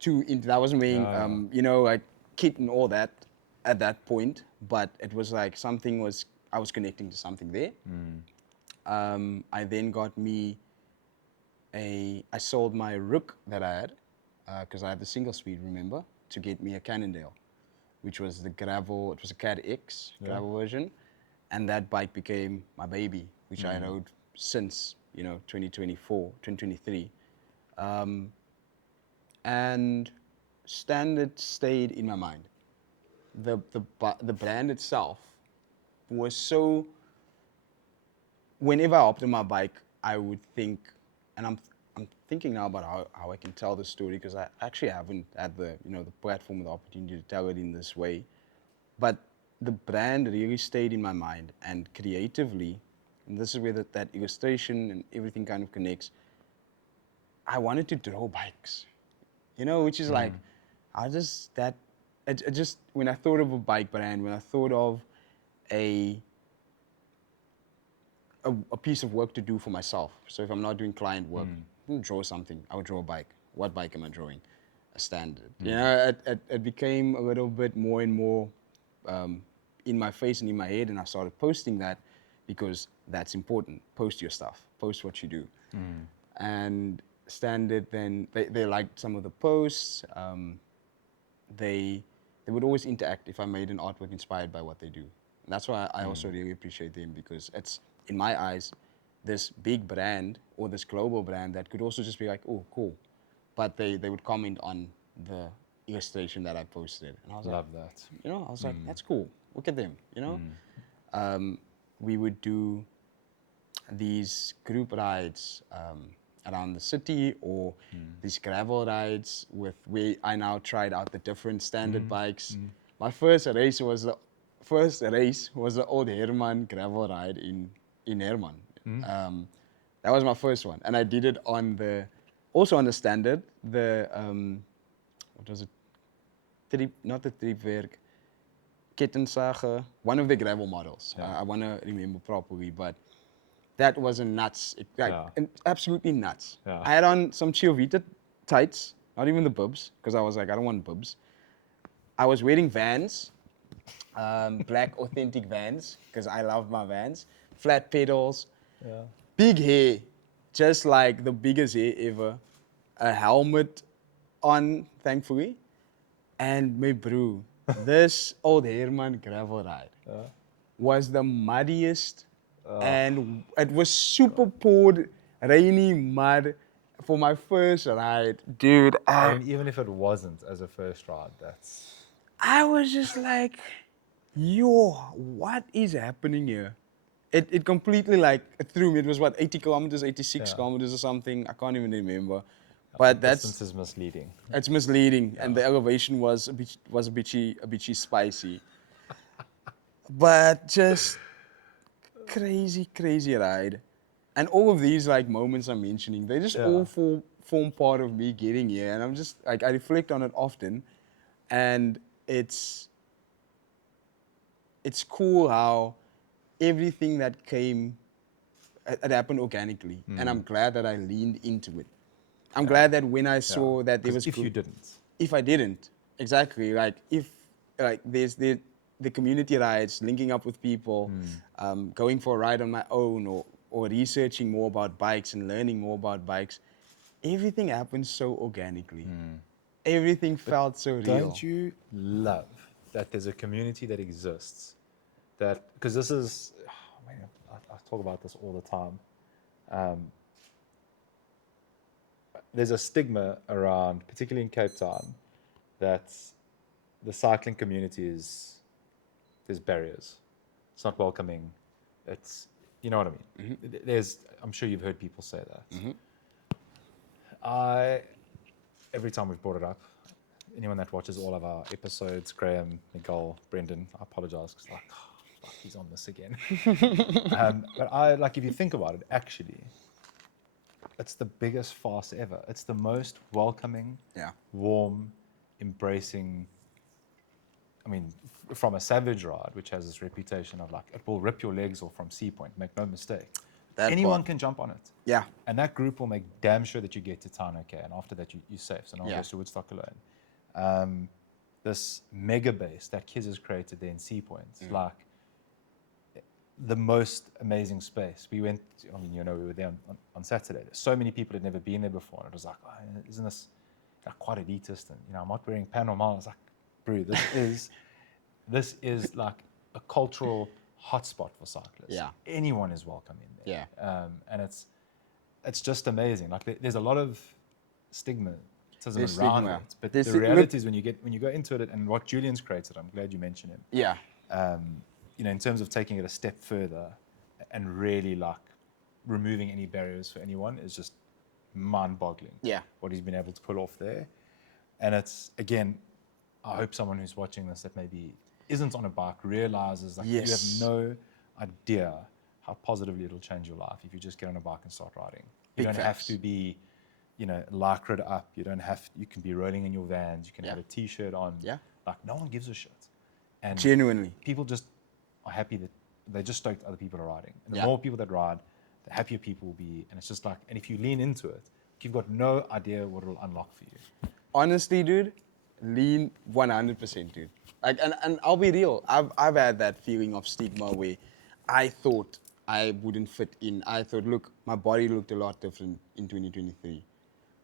too into, I wasn't being, like kit and all that at that point. But it was like I was connecting to something there. I then got I sold my Rook that I had, because I had the single speed, remember, to get me a Cannondale, which was the gravel, it was a CAD X gravel version. And that bike became my baby, which I rode since, 2023. And Standard stayed in my mind. The brand itself was so, whenever I hopped on my bike, I would think, and I'm thinking now about how I can tell the story, because I actually haven't had the platform or the opportunity to tell it in this way. But the brand really stayed in my mind, and creatively, and this is where that illustration and everything kind of connects. I wanted to draw bikes, which is like, when I thought of a bike brand, when I thought of a piece of work to do for myself. So if I'm not doing client work, draw something. I would draw a bike. What bike am I drawing? A Standard. It became a little bit more and more in my face and in my head, and I started posting that because that's important. Post your stuff. Post what you do. And Standard then, they liked some of the posts. They would always interact if I made an artwork inspired by what they do. And that's why I also really appreciate them, because it's, in my eyes, this big brand or this global brand that could also just be like, oh, cool. but they would comment on the illustration that I posted, and I was Love like, that. you know, I was like, that's cool. Look at them, you know. We would do these group rides around the city, or these gravel rides with where I now tried out the different standard bikes. My first race was the old Herman gravel ride in Herman. That was my first one, and I did it also on the Standard. What was it? Not the Triebwerk, Kettenzager, one of the gravel models. I want to remember properly, but that was a nuts, absolutely nuts. Yeah. I had on some Chiovita tights, not even the bibs, because I was like, I don't want bibs. I was wearing Vans, black authentic Vans, because I love my Vans. Flat pedals, big hair, just like the biggest hair ever. A helmet on, thankfully. And my bro, this old Herman gravel ride was the muddiest, and it was super poured, rainy mud for my first ride. Dude, I mean, even if it wasn't as a first ride, that's I was just like, yo, what is happening here? It completely like threw me. It was what, 80 kilometers, 86 kilometers or something. I can't even remember. But distance is misleading. it's misleading, and the elevation was a bitchy spicy. But just crazy ride. And all of these like moments I'm mentioning, they just all form part of me getting here. And I'm just like, I reflect on it often, and it's cool how everything that came, it happened organically, and I'm glad that I leaned into it. I'm glad that when I saw that there 'Cause was if you didn't, if I didn't, exactly, like if like there's the community rides, linking up with people, going for a ride on my own, or researching more about bikes and learning more about bikes, everything happened so organically. Everything felt so real. don't you love that there's a community that exists? That because this is, man, I talk about this all the time. There's a stigma around, particularly in Cape Town, that the cycling community there's barriers. It's not welcoming. It's, you know what I mean. I'm sure you've heard people say that. Every time we've brought it up, anyone that watches all of our episodes, Graham, Nicole, Brendan, I apologize because like, fuck, he's on this again. But if you think about it, actually, it's the biggest farce ever. It's the most welcoming, warm, embracing. I mean, from a Savage ride, which has this reputation of like, it will rip your legs off from C point, make no mistake. Anyone can jump on it. Yeah. And that group will make damn sure that you get to town okay. And after that, you're safe. So no one goes to Woodstock alone. This mega base that Kiz has created there in C Points, like the most amazing space. We went, we were there on Saturday. So many people had never been there before. And it was like, oh, isn't this like quite elitist? And, I'm not wearing Panama. I was like, bro, this is like a cultural hotspot for cyclists. Yeah. Anyone is welcome in there. Yeah. And it's just amazing. Like there's a lot of stigmatism There's around stigma. it. But There's the stigma. reality is when you go into it, and what Julian's created, I'm glad you mentioned him. Yeah. In terms of taking it a step further and really like removing any barriers for anyone is just mind-boggling. Yeah. What he's been able to pull off there. And it's, again, I hope someone who's watching this that maybe isn't on a bike realizes that you have no idea how positively it'll change your life if you just get on a bike and start riding. You don't have to be, lycra'd up. You can be rolling in your Vans. You can have a t-shirt on. Yeah. Like no one gives a shit. And Genuinely. people just are happy that they're just stoked other people are riding. And the more people that ride, the happier people will be. And it's just like, and if you lean into it, you've got no idea what it'll unlock for you. Honestly, dude, lean 100%, dude. Like, and I'll be real. I've had that feeling of stigma where I thought I wouldn't fit in. I thought, look, my body looked a lot different in 2023.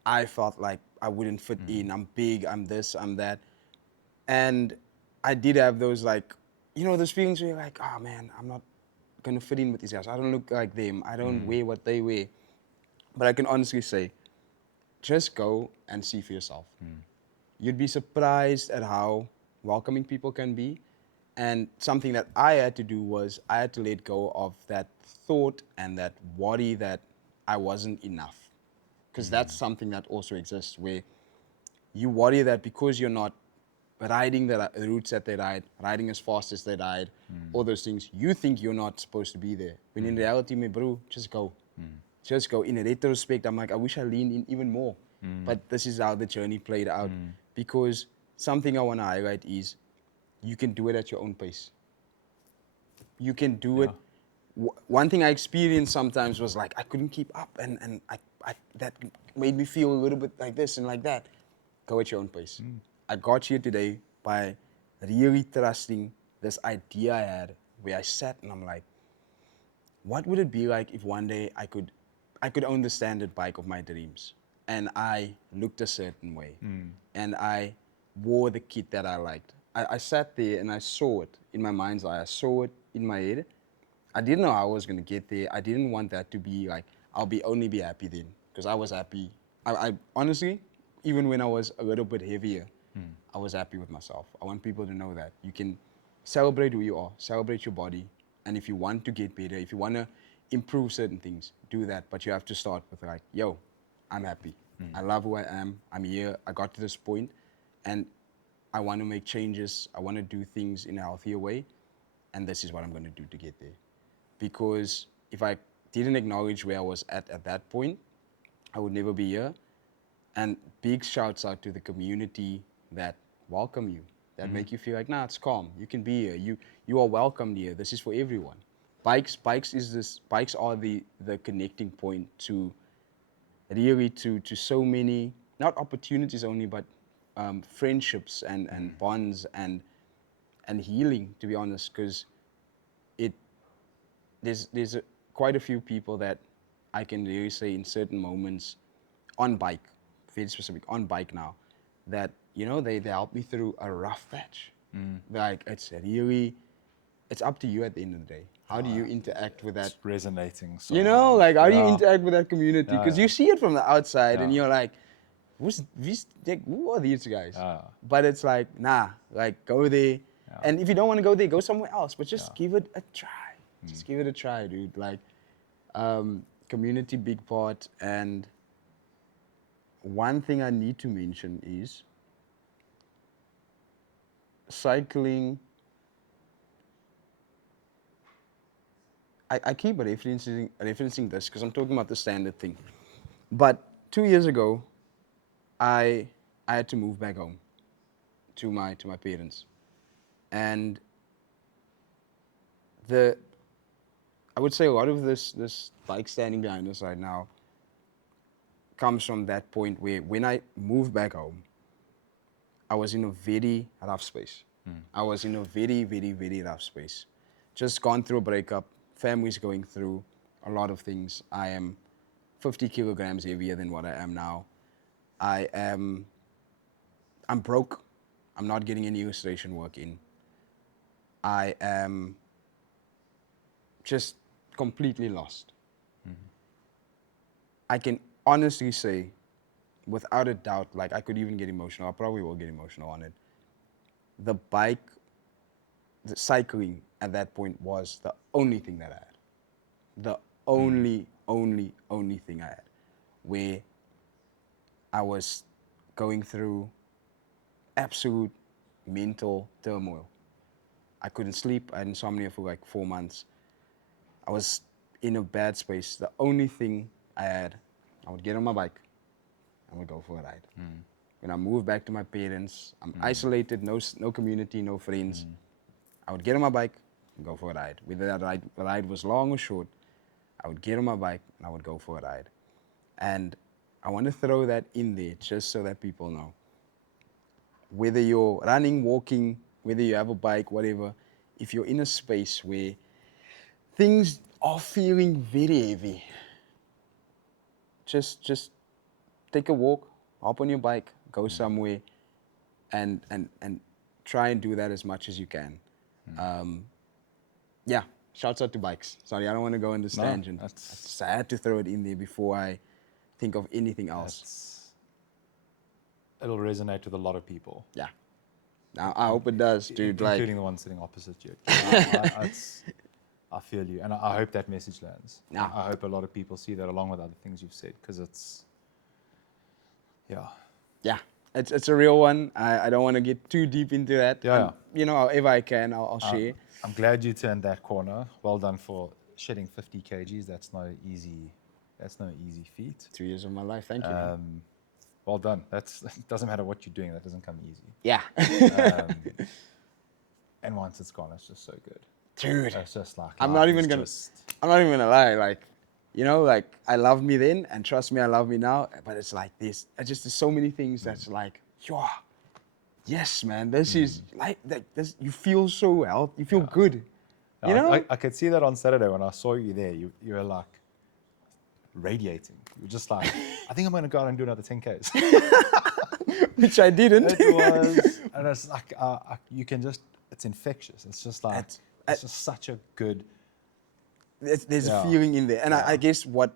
I felt like I wouldn't fit in. I'm big, I'm this, I'm that. And I did have those like, those feelings where you're like, oh man, I'm not gonna fit in with these guys. I don't look like them. I don't wear what they wear. But I can honestly say, just go and see for yourself. You'd be surprised at how welcoming people can be. And something that I had to do was I had to let go of that thought and that worry that I wasn't enough. Because that's something that also exists where you worry that because you're not riding the routes that they ride, riding as fast as they ride, all those things, you think you're not supposed to be there. When in reality, my bro, just go. Just go. In a retrospect, I'm like, I wish I leaned in even more. But this is how the journey played out. Because something I want to highlight is you can do it at your own pace. You can do it. One thing I experienced sometimes was like I couldn't keep up, and I that made me feel a little bit like this and like that. Go at your own pace. I got here today by really trusting this idea I had, where I sat and I'm like, what would it be like if one day I could own the standard bike of my dreams, and I looked a certain way, and I wore the kit that I liked. I sat there and I saw it in my mind's eye. I saw it in my head. I didn't know how I was gonna get there. I didn't want that to be like I'll only be happy then, because I was happy. I honestly, even when I was a little bit heavier, I was happy with myself. I want people to know that you can celebrate who you are, celebrate your body, and if you want to get better, if you want to improve certain things, do that. But you have to start with like, yo, I'm happy. I love who I am. I'm here. I got to this point, and I want to make changes. I want to do things in a healthier way, and this is what I'm going to do to get there. Because if I didn't acknowledge where I was at that point, I would never be here. And big shouts out to the community that welcome you, that make you feel like, nah, it's calm. You can be here. You are welcomed here. This is for everyone. Bikes are the connecting point to really to so many, not opportunities only, but friendships and bonds and healing, to be honest, because there's quite a few people that I can really say in certain moments on bike, very specific, on bike now, that, they help me through a rough patch. Like, it's up to you at the end of the day. How do you interact with that? It's resonating. So Like, how do you interact with that community? Because you see it from the outside and you're like, who are these guys? But it's like, nah, like, go there. And if you don't want to go there, go somewhere else. But just give it a try. Just give it a try, dude. Like, community, big part. And one thing I need to mention is cycling. I keep referencing this because I'm talking about the standard thing. But 2 years ago, I had to move back home to my parents, and I would say a lot of this bike standing behind us right now comes from that point where when I moved back home, I was in a very rough space. I was in a very, very, very rough space. Just gone through a breakup, family's going through a lot of things. I am 50 kilograms heavier than what I am now. I'm broke. I'm not getting any illustration work in. I am just completely lost. I can honestly say, without a doubt, like I could even get emotional. I probably will get emotional on it. The cycling at that point was the only thing that I had. The only thing I had. Where I was going through absolute mental turmoil. I couldn't sleep. I had insomnia for like 4 months. I was in a bad space. The only thing I had, I would get on my bike and would go for a ride. When I moved back to my parents, I'm isolated, no community, no friends. I would get on my bike and go for a ride. Whether that ride was long or short, I would get on my bike and I would go for a ride. And I want to throw that in there just so that people know. Whether you're running, walking, whether you have a bike, whatever, if you're in a space where things are feeling very heavy, just take a walk, hop on your bike, go somewhere, and try and do that as much as you can. Yeah, shouts out to bikes. Sorry, I don't want to go into tangent. I had to throw it in there before I think of anything else. it'll resonate with a lot of people. Yeah. Now, I hope it does, dude. Including Like, the one sitting opposite you. I feel you, and I hope that message lands. Yeah. I hope a lot of people see that along with other things you've said, because it's, yeah. yeah, it's a real one. I don't want to get too deep into that. Yeah. You know, however I can, I'll share. I'm glad you turned that corner. Well done for shedding 50 kgs. That's no easy feat. 2 years of my life. Thank you. Man. Well done. It doesn't matter what you're doing. That doesn't come easy. Yeah. And once it's gone, it's just so good. Dude. It's just like I'm not even gonna lie. Like, you know, like I loved me then, and trust me, I love me now. But it's like this. There's so many things that's like, yes, man. This is like this. You feel so healthy. You feel good. You know. I could see that on Saturday when I saw you there. You were like radiating. You were just like, I think I'm gonna go out and do another 10Ks. Which I didn't. It was, and it's like you can just. It's infectious. It's just like it's just such a good. There's a feeling in there, and I guess with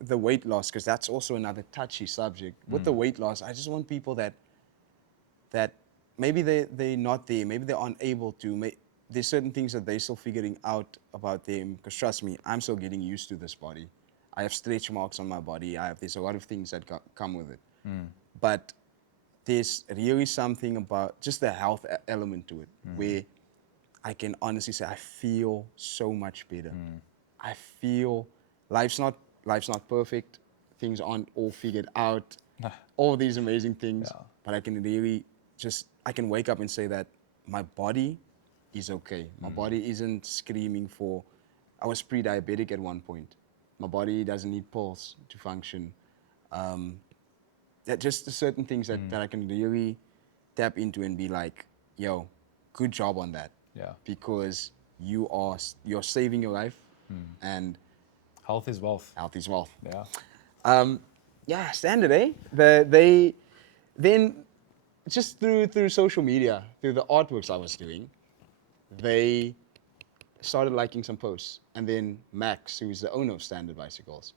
the weight loss, because that's also another touchy subject. With the weight loss, I just want people that maybe they're not there, maybe they're unable to. There's certain things that they're still figuring out about them. Because trust me, I'm still getting used to this body. I have stretch marks on my body. There's a lot of things that come with it, but there's really something about just the health element to it, where I can honestly say I feel so much better. I feel life's not perfect. Things aren't all figured out. All these amazing things, but I can really I can wake up and say that my body is okay. My body isn't screaming for. I was pre-diabetic at one point. My body doesn't need pills to function. Just certain things that I can really tap into and be like, yo, good job on that. Yeah. Because you're saving your life, and health is wealth. Health is wealth. Yeah. Standard, eh? They then just through social media, through the artworks I was doing, they started liking some posts, and then Max, who's the owner of Standard Bicycles,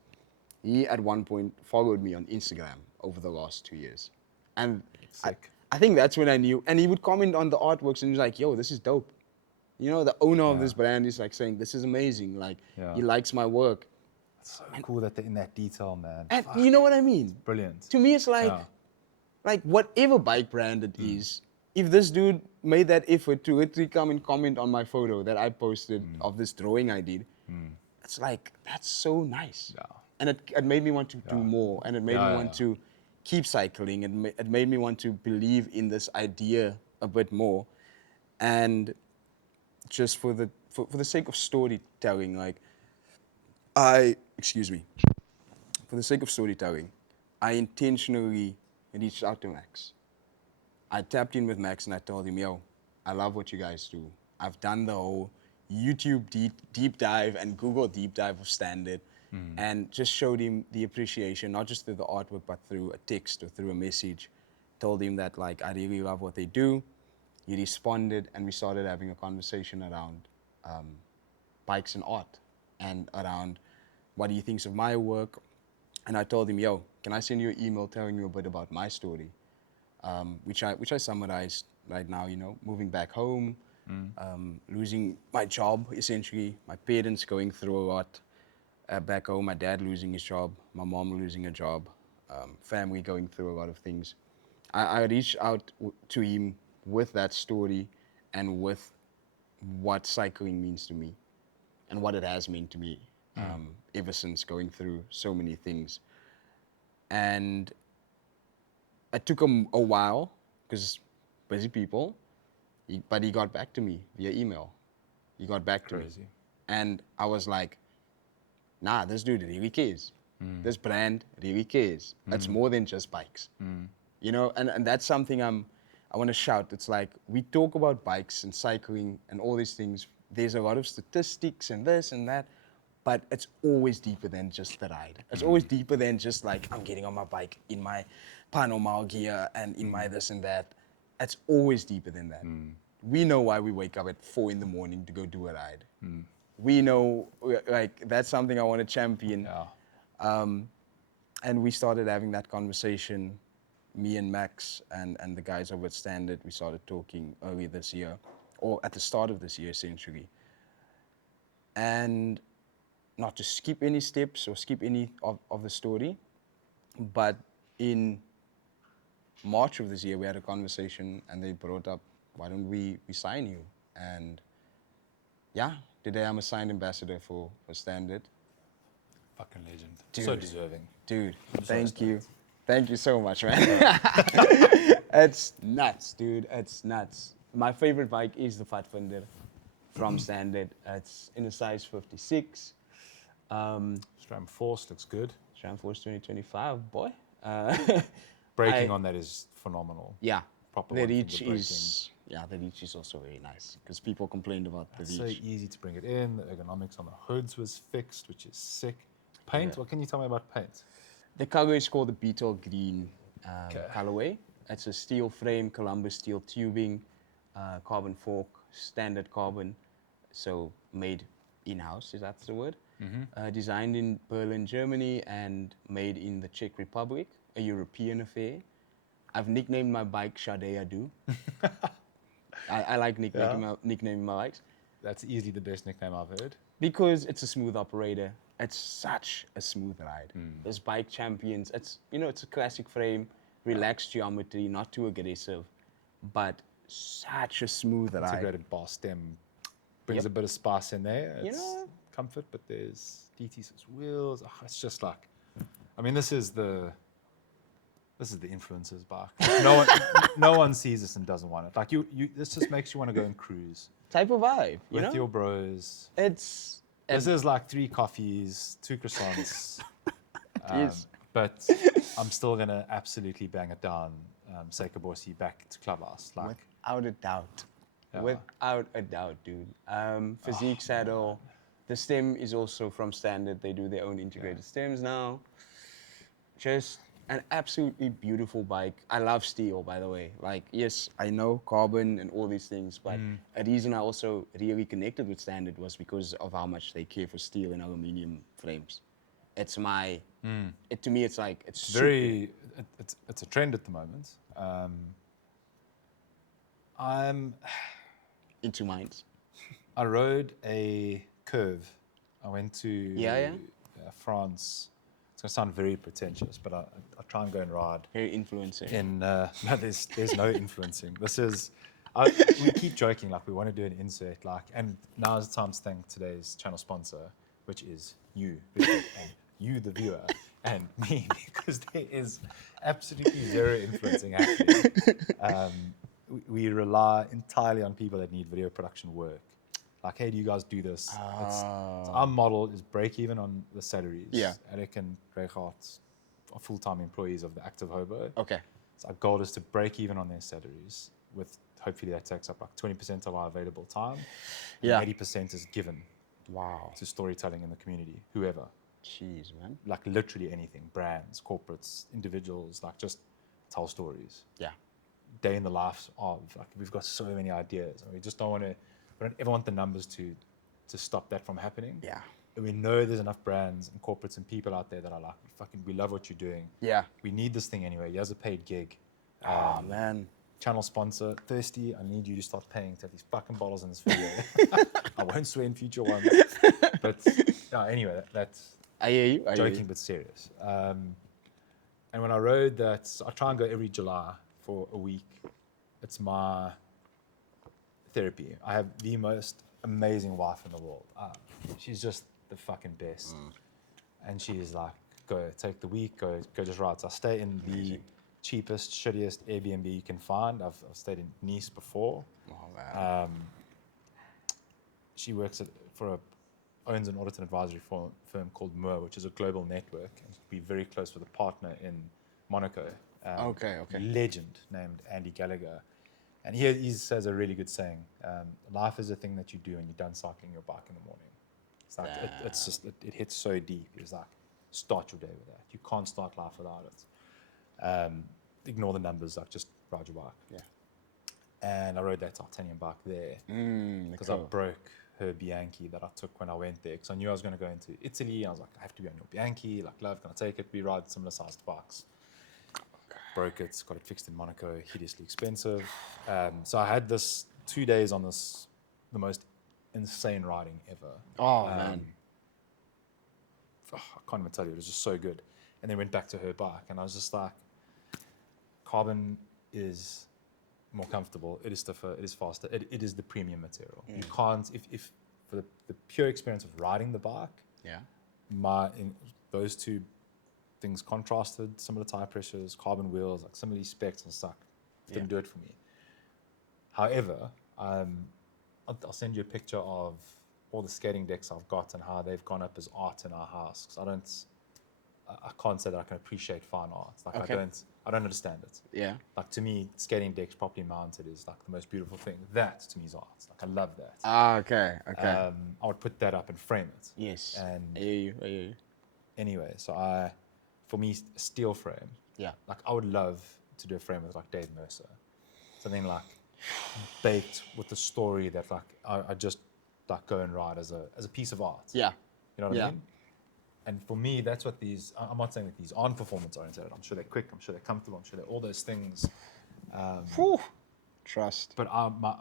he at one point followed me on Instagram over the last 2 years. And I think that's when I knew. And he would comment on the artworks and he was like, yo, this is dope. You know, the owner of this brand is like saying, this is amazing. Like, he likes my work. It's so cool that they're in that detail, man. And you know what I mean? Brilliant. To me, it's like whatever bike brand it is, if this dude made that effort to literally come and comment on my photo that I posted of this drawing I did, it's like, that's so nice. Yeah. And it made me want to do more, and it made me want to keep cycling. It made me want to believe in this idea a bit more. And just for the sake of storytelling, for the sake of storytelling, I intentionally reached out to Max. I tapped in with Max and I told him, yo, I love what you guys do. I've done the whole YouTube deep dive and Google deep dive of Standard, and just showed him the appreciation, not just through the artwork, but through a text or through a message. Told him that I really love what they do. He responded, and we started having a conversation around bikes and art, and around what he thinks of my work. And I told him, yo, can I send you an email telling you a bit about my story? Which I summarized right now, moving back home, losing my job, essentially, my parents going through a lot back home, my dad losing his job, my mom losing a job, family going through a lot of things. I reached out to him with that story and with what cycling means to me and what it has meant to me ever since going through so many things. And it took him a while, because busy people, but he got back to me via email. He got back to me. And I was like, nah, this dude really cares. This brand really cares. It's more than just bikes. And that's something I want to shout. It's like, we talk about bikes and cycling and all these things. There's a lot of statistics and this and that, but it's always deeper than just the ride. It's always deeper than just I'm getting on my bike in my Panomar gear and in my this and that. It's always deeper than that. We know why we wake up at 4 a.m. to go do a ride. We know, that's something I want to champion. And we started having that conversation me and Max and the guys over at Standard, we started talking early this year, or at the start of this year, essentially. And not to skip any steps or skip any of the story, but in March of this year, we had a conversation and they brought up, why don't we sign you? And yeah, today I'm a signed ambassador for Standard. Fucking legend. Dude. So deserving. Dude, I'm so thank you. stoked. Thank you so much, man. It's nuts, dude. It's nuts. My favorite bike is the Fatfinder from Standard. It's in a size 56. Stram Force looks good. Tramforce 2025, boy. Braking I- on that is phenomenal. Yeah. Proper The one reach finger is the reach is also very nice because people complained about the It's so reach. easy to bring it in. The ergonomics on the hoods was fixed, which is sick. Paint, what can you tell me about paint? The color is called the Beetle Green Okay. colorway. It's a steel frame, Columbus steel tubing, carbon fork, standard carbon, so made in-house, is that the word? Designed in Berlin, Germany, and made in the Czech Republic, a European affair. I've nicknamed my bike Sade Adu. I like nicknaming my bikes That's easily the best nickname I've heard. because it's a smooth operator. It's such a smooth ride. This bike champions, it's a classic frame, relaxed geometry, not too aggressive, but such a smooth ride. Integrated bar stem brings Yep. a bit of spice in there. It's know- comfort, but there's DT6 wheels. Oh, it's just like, I mean, this is the influencer's bike. No one sees this and doesn't want it. Like this just makes you want to go and cruise Type of vibe, with your bros. It's This is like 3 coffees, 2 croissants. Yes. But I'm still gonna absolutely bang it down. Seikaborsi back to Clubhouse. Like, without a doubt. Yeah. Without a doubt, dude. Physique saddle. The stem is also from Standard. They do their own integrated stems now. Just an absolutely beautiful bike. I love steel, by the way. Like, yes, I know carbon and all these things, but a reason I also really connected with Standard was because of how much they care for steel and aluminum frames. It's to me, it's like, it's it's a trend at the moment. into minds. I rode a curve. I went to France. It's gonna sound very pretentious, but I try and go and ride. Very influencing. No, there's no influencing. We keep joking like we want to do an insert, like, and now is the time to thank today's channel sponsor, which is you, and you, the viewer, and me, because there is absolutely zero influencing happening. We rely entirely on people that need video production work. Like, hey, do you guys do this? So our model is break even on the salaries. Yeah. Eric and Gregory are full-time employees of the Active Hobo. Okay. So our goal is to break even on their salaries. With hopefully that takes up like 20% of our available time. Yeah. And 80% is given Wow. to storytelling in the community, whoever. Jeez, man. Like literally anything, brands, corporates, individuals, like just tell stories. Yeah. Day in the life of, like, we've got so many ideas and we just don't ever want the numbers to stop that from happening. Yeah. And we know there's enough brands and corporates and people out there that are like, we love what you're doing. Yeah. We need this thing anyway. Here's a paid gig. Oh, man. Channel sponsor, thirsty. I need you to start paying to have these fucking bottles in this video. I won't swear in future ones. But anyway, that's I hear you. joking but serious. And when I rode that, so I try and go every July for a week. It's my therapy. I have the most amazing wife in the world. She's just the fucking best. And she's like, go take the week, go just ride. So I stay in the cheapest, shittiest Airbnb you can find. I've stayed in Nice before. Oh, man. She works owns an audit and advisory firm called Moore, which is a global network. And be very close with a partner in Monaco. Okay. Legend named Andy Gallagher. And he says a really good saying, life is a thing that you do when you're done cycling your bike in the morning. It's like, it hits so deep. It's like, start your day with that. You can't start life without it. Ignore the numbers, like just ride your bike. Yeah. And I rode that titanium bike there because I broke her Bianchi that I took when I went there, because I knew I was going to go into Italy. I was like, I have to be on your Bianchi. Like, love, can I take it? We ride similar sized bikes. broke it, got it fixed in Monaco, hideously expensive. So I had this 2 days on this, the most insane riding ever. Oh, man. I can't even tell you, it was just so good. And then went back to her bike, and I was just like, carbon is more comfortable, it is stiffer, it is faster, it is the premium material. You can't, if for the pure experience of riding the bike, those two things contrasted, similar tire pressures, carbon wheels, like similar specs and stuff, didn't do it for me. However, I'll send you a picture of all the skating decks I've got and how they've gone up as art in our house. 'Cause I can't say that I can appreciate fine art. Like I don't understand it. Yeah. Like to me, skating decks properly mounted is like the most beautiful thing. That to me is art. Like I love that. Ah, okay. I would put that up and frame it. Yes. And I hear you. anyway, so for me, a steel frame. Yeah. Like I would love to do a frame with like Dave Mercer, something like baked with the story that like I just like go and ride as a piece of art. Yeah. You know what I mean? And for me, that's what these. I'm not saying that these aren't performance oriented. I'm sure they're quick. I'm sure they're comfortable. I'm sure they're all those things. Trust. But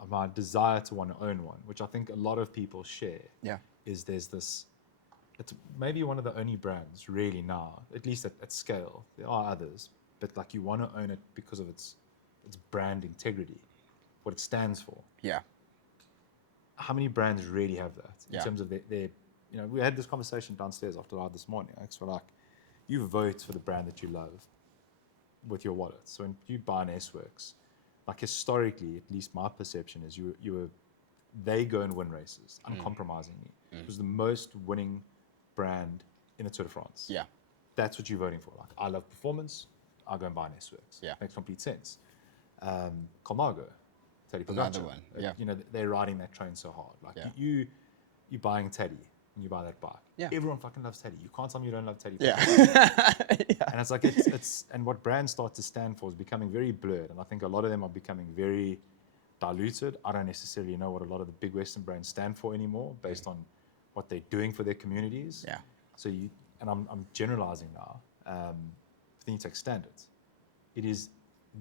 my desire to want to own one, which I think a lot of people share, is there's this. It's maybe one of the only brands really now, at least at scale. There are others, but like you want to own it because of its brand integrity, what it stands for. Yeah. How many brands really have that in Yeah. terms of their you know, we had this conversation downstairs after I this morning. It's like, you vote for the brand that you love with your wallet. So when you buy an S-Works, like historically, at least my perception is they go and win races uncompromisingly. It was the most winning brand in the Tour de France. Yeah. That's what you're voting for. Like, I love performance, I'll go and buy an S-Works. Yeah. Makes complete sense. Colnago, Teddy Another Pogacar. one, yeah. You know, they're riding that train so hard. Like, you're buying Teddy, and you buy that bike. Yeah. Everyone fucking loves Teddy. You can't tell me you don't love Teddy. Yeah. And it's like it's and what brands start to stand for is becoming very blurred, and I think a lot of them are becoming very diluted. I don't necessarily know what a lot of the big Western brands stand for anymore, based on what they're doing for their communities. Yeah. So I'm generalizing now. Then you take Standert. It is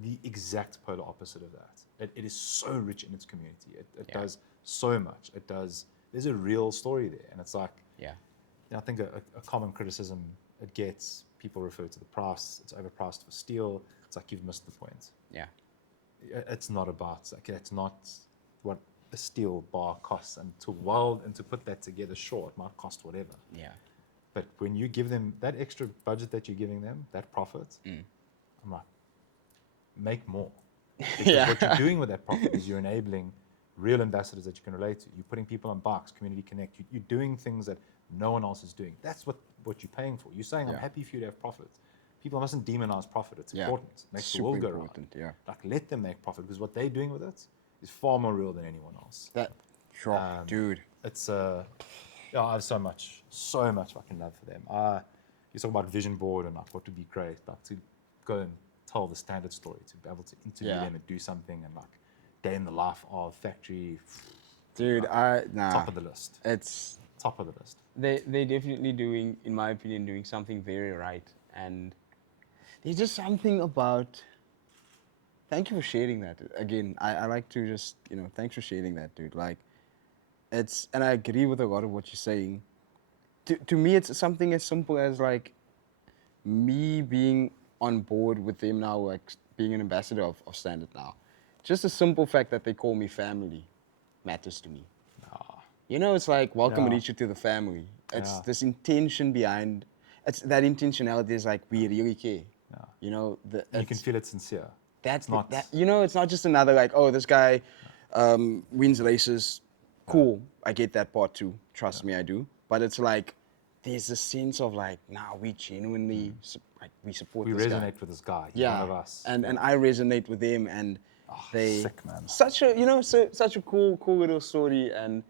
the exact polar opposite of that. It is so rich in its community. It does so much. There's a real story there, and it's like, I think a common criticism it gets, people refer to the price, it's overpriced for steel. It's like, you've missed the point. Yeah. It's not about, like, it's not what a steel bar costs, and to weld and to put that together, sure, it might cost whatever. Yeah. But when you give them that extra budget that you're giving them, that profit, I'm like, make more. Because what you're doing with that profit is you're enabling real ambassadors that you can relate to. You're putting people on bikes, community connect. You're doing things that no one else is doing. That's what you're paying for. You're saying, I'm happy for you to have profit. People mustn't demonize profit. It's important. It makes Super the world go important, round. Like, let them make profit, because what they're doing with it is far more real than anyone else. Dude. It's I have so much fucking love for them. You talk about vision board and like what would be great, like to go and tell the Standert story, to be able to interview them and do something, and like day in the life of factory. Dude, top of the list. It's top of the list. They're definitely doing, in my opinion, doing something very right, and there's just something about. Thank you for sharing that. Again, I like to just, thanks for sharing that, dude. Like, and I agree with a lot of what you're saying. To me, it's something as simple as like me being on board with them now, like being an ambassador of Standert now. Just the simple fact that they call me family matters to me. It's like, welcome Richard to the family. It's this intention behind, it's that intentionality is like, we really care. You can feel it sincere. That's not it's not just another like, oh, this guy wins races. Cool, I get that part too. Trust me, I do. But it's like, there's a sense of like, we genuinely we support this guy. We resonate with this guy. He's one of us. And I resonate with them, and they sick, man. Such a cool little story, and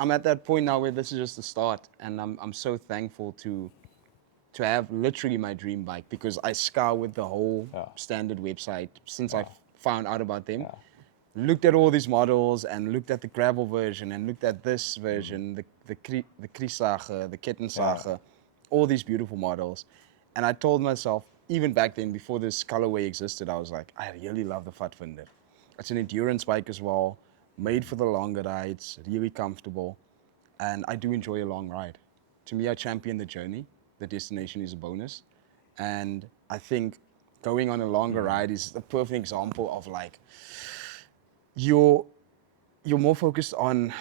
I'm at that point now where this is just the start, and I'm so thankful to have literally my dream bike, because I scoured the whole Standert website since I found out about them. Looked at all these models and looked at the gravel version and looked at this version, the Kriesage, the Kettensage, all these beautiful models. And I told myself, even back then, before this colorway existed, I was like, I really love the Fatfinder. It's an endurance bike as well, made for the longer rides, really comfortable, and I do enjoy a long ride. To me, I champion the journey. The destination is a bonus, and I think going on a longer ride is the perfect example of like you're more focused on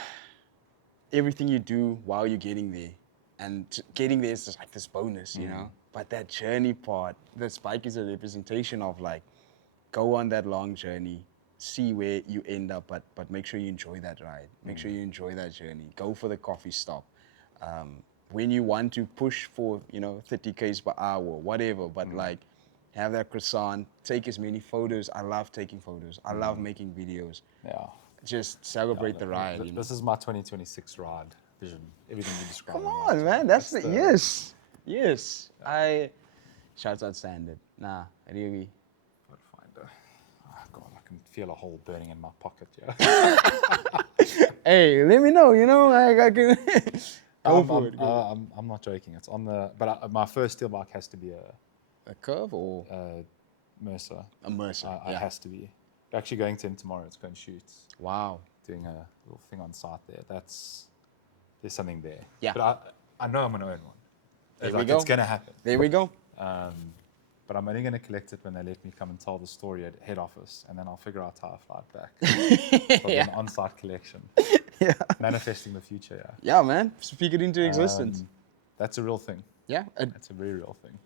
everything you do while you're getting there. And getting there is just like this bonus, you know? But that journey part, this bike is a representation of like, go on that long journey, see where you end up, but make sure you enjoy that ride. Make sure you enjoy that journey. Go for the coffee stop. When you want to push for, 30 k's per hour, whatever, but like, have that croissant, take as many photos. I love taking photos. I love making videos. Yeah. Just celebrate the ride. You know? This is my 2026 ride vision. Everything you described. Come on, man. That's the yes. Yes. I shout out Standert. Nah, really. I'd find God, I can feel a hole burning in my pocket. Yeah. Hey, let me know. Like I can go for it. I'm not joking. It's on the. But my first steel bike has to be A Curve or Mercer. a Mercer? It has to be. We're actually going to him tomorrow. It's going to shoot. Wow. Doing a little thing on site there. There's something there. Yeah. But I know I'm going to own one. There we go. It's going to happen. There we go. But I'm only going to collect it when they let me come and tell the story at head office, and then I'll figure out how I fly it back. Probably an on-site collection. Yeah. Manifesting the future, yeah. Yeah, man. Speak it into existence. That's a real thing. Yeah. That's a very real thing.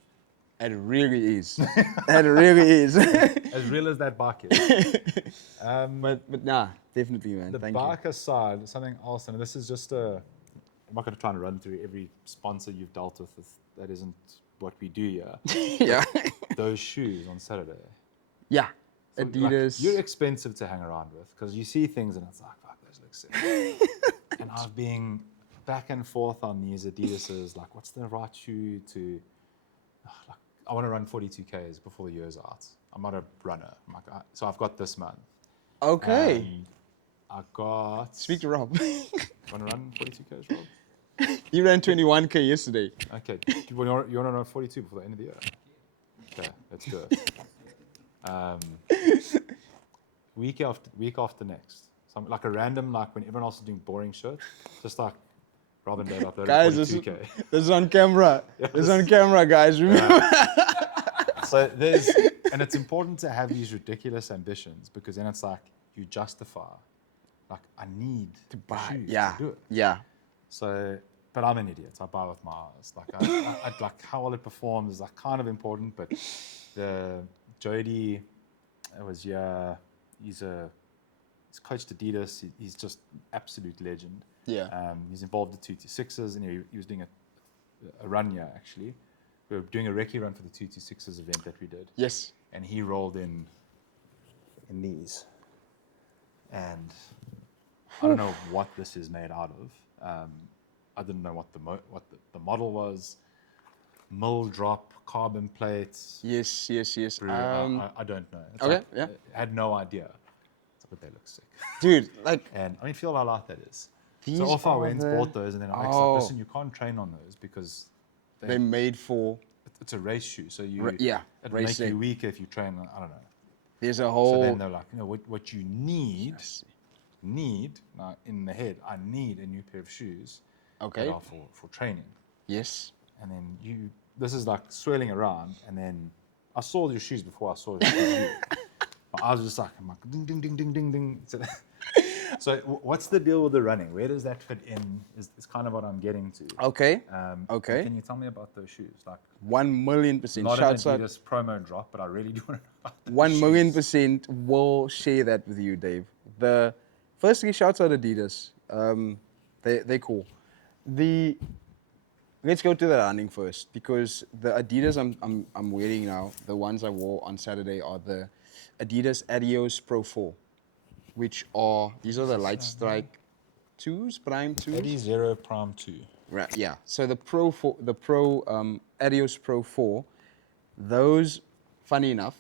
It really is. It really is. As real as that bike is. But nah, definitely, man. The Thank bike aside, something else, and this is just I'm not going to try and run through every sponsor you've dealt with. That isn't what we do here. you. Yeah. Those shoes on Saturday. Yeah. So, Adidas. You're expensive to hang around with because you see things and it's like, fuck, those look sick. And I've been back and forth on these Adidases, like, what's the right shoe to, like, I want to run 42Ks before the year's out. I'm not a runner. So I've got this month. Okay. I got. Speak to Rob. Want to run 42Ks, Rob? You ran 21K yesterday. Okay. You want to run 42 before the end of the year? Okay, let's do it. Week after next. Some, like a random, like when everyone else is doing boring shit, just like Rob and Dave uploaded Guys, 42K. this is on camera. This is on camera, guys. Remember? So and it's important to have these ridiculous ambitions because then it's like you justify, like I need To buy. shoes Yeah. to do it. Yeah. So, but I'm an idiot. I buy with my eyes. Like I like how well it performs is like kind of important, but the Jody, it was he's coached Adidas. He's just absolute legend. Yeah. He's involved with 226s, and he was doing a run here actually. We were doing a recce run for the 226s event that we did. Yes. And he rolled in these, and I don't know what this is made out of. I didn't know what the model was. Mill drop, carbon plates. Yes. I don't know. It's Okay, like, yeah. I had no idea. But they look sick. Dude, like And I mean, feel how light that is. These So off I are went, the- bought those, and then Alex Oh. like, listen, you can't train on those because they're made for. it's a race shoe. So you Yeah, it'll make racing. you weaker if you train. I don't know. There's a So whole. then they're like, what you need now in the head. I need a new pair of shoes. Okay. That are for training. Yes. And then this is like swirling around, and then I saw your shoes before I saw you. But I was just like, I'm like, ding, ding, ding, ding, ding, ding. So what's the deal with the running? Where does that fit in? Is kind of what I'm getting to. Okay. Okay. Can you tell me about those shoes? Like 1,000,000%. not an Shouts out. Adidas promo drop, but I really do want to know about those 1,000,000% will share that with you, Dave. Firstly, shouts out Adidas. They're cool. Let's go to the running first because the Adidas I'm wearing now, the ones I wore on Saturday are the Adidas Adios Pro 4, these are the Light Strike 2s, Prime 2s. Adi Zero Prime 2. Right, yeah. So the Adios Pro 4, those, funny enough,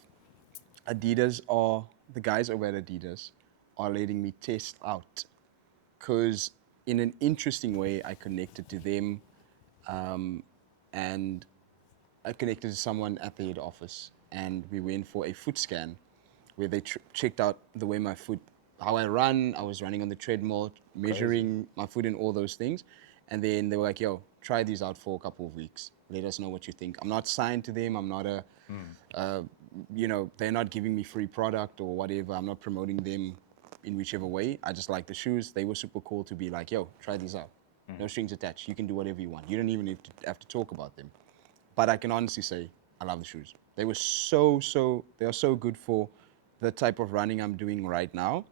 the guys over at Adidas are letting me test out because in an interesting way, I connected to them and I connected to someone at the head office, and we went for a foot scan, where they checked out the way my foot, how I run. I was running on the treadmill, measuring my foot and all those things, and then they were like, "Yo, try these out for a couple of weeks. Let us know what you think." I'm not signed to them. I'm not they're not giving me free product or whatever. I'm not promoting them in whichever way. I just like the shoes. They were super cool to be like, "Yo, try these out. No strings attached. You can do whatever you want. You don't even have to talk about them." But I can honestly say I love the shoes. They were they are so good for the type of running I'm doing right now.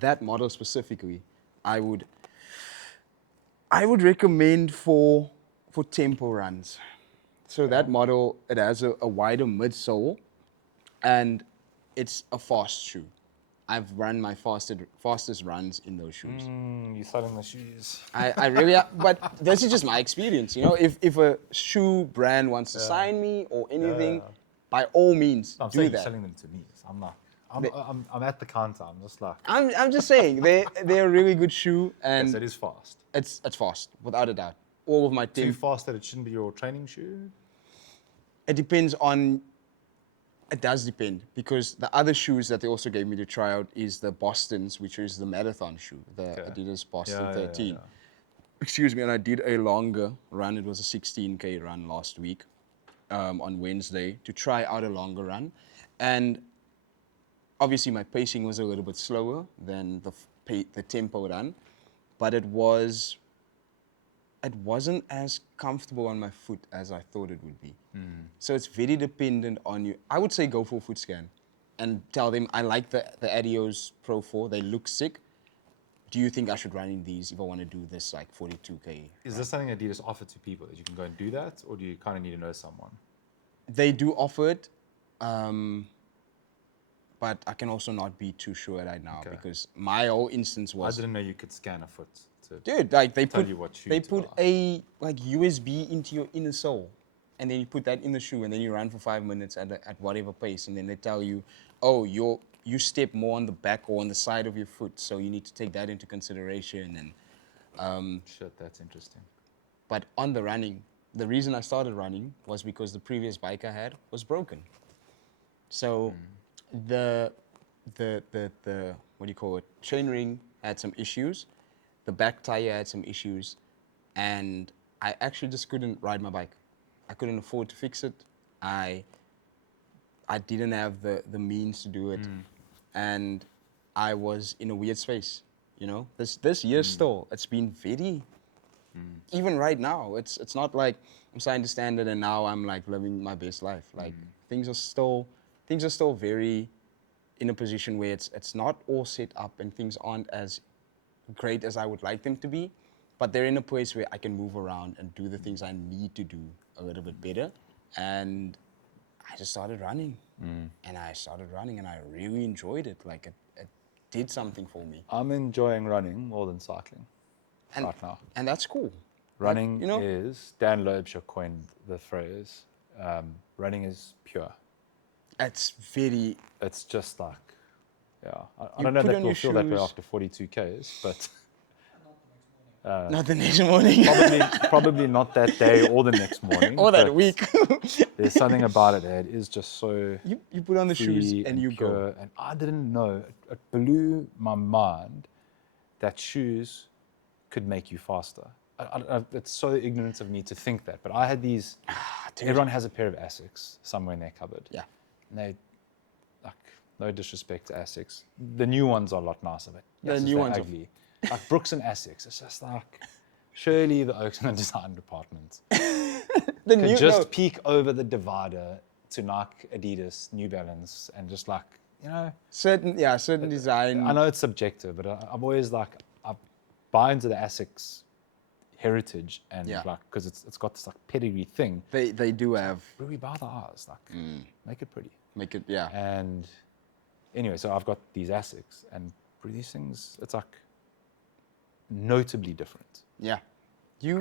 That model specifically, I would recommend for tempo runs. So that model, it has a wider midsole, and it's a fast shoe. I've run my fastest runs in those shoes. You're selling the shoes. I really, but this is just my experience. If a shoe brand wants to sign me or anything, by all means, I'm do saying that. you're selling them to me. So I'm like, I'm at the counter. I'm just like, I'm just saying they're a really good shoe, and yes, it is fast. it's fast without a doubt. All of my Too fast that it shouldn't be your training shoe. It depends on. It does depend, because the other shoes that they also gave me to try out is the Bostons, which is the marathon shoe, the Adidas Boston 13. Excuse me, and I did a longer run. It was a 16K run last week on Wednesday to try out a longer run. And obviously my pacing was a little bit slower than the tempo run, but it wasn't as comfortable on my foot as I thought it would be. So it's very dependent on you. I would say go for a foot scan and tell them, I like the Adios Pro 4, they look sick. Do you think I should run in these if I want to do this like 42K? Is this something Adidas offer to people, that you can go and do that, or do you kind of need to know someone? They do offer it, but I can also not be too sure right now, because my whole instance was... I didn't know you could scan a foot. Dude, like they tell put you what shoe they to put buy. a like USB into your inner sole, and then you put that in the shoe, and then you run for 5 minutes at whatever pace, and then they tell you, oh, you step more on the back or on the side of your foot, so you need to take that into consideration. And Shit, that's interesting. but on the running, the reason I started running was because the previous bike I had was broken. So the what do you call it? Chainring had some issues. The back tire had some issues, and I actually just couldn't ride my bike. I couldn't afford to fix it. I didn't have the means to do it, and I was in a weird space. This year still, it's been very. Even right now, it's not like I'm signed to Standard and now I'm like living my best life. Like things are still very in a position where it's not all set up, and things aren't as great as I would like them to be, but they're in a place where I can move around and do the things I need to do a little bit better. And I just started running, and I really enjoyed it. Like it did something for me. I'm enjoying running more than cycling right now. And that's cool. Running Like, is, Dan Loebscher coined the phrase, running is pure. It's just like, I don't know put that on we'll your feel that way shoes. after 42Ks, but not the next morning. probably not that day or the next morning. or that but week. There's something about it that is just so you put on the shoes free and you pure. go. And I didn't know, it blew my mind that shoes could make you faster. It's so ignorant of me to think that, but I had these. Everyone has a pair of Asics somewhere in their cupboard. Yeah. And they, like, no disrespect to Asics, the new ones are a lot nicer, but The new ones are ugly. Like Brooks and Asics, it's just like, surely the oaks in the design department could just peek over the divider to Nike, Adidas, New Balance, and just like, certain design. I know it's subjective, but I'm always like, I buy into the Asics heritage, and like, because it's got this like pedigree thing. They do have. Where we buy the ours, like, make it pretty. Make it, yeah. And anyway, so I've got these Asics, and these things, it's like notably different. Yeah.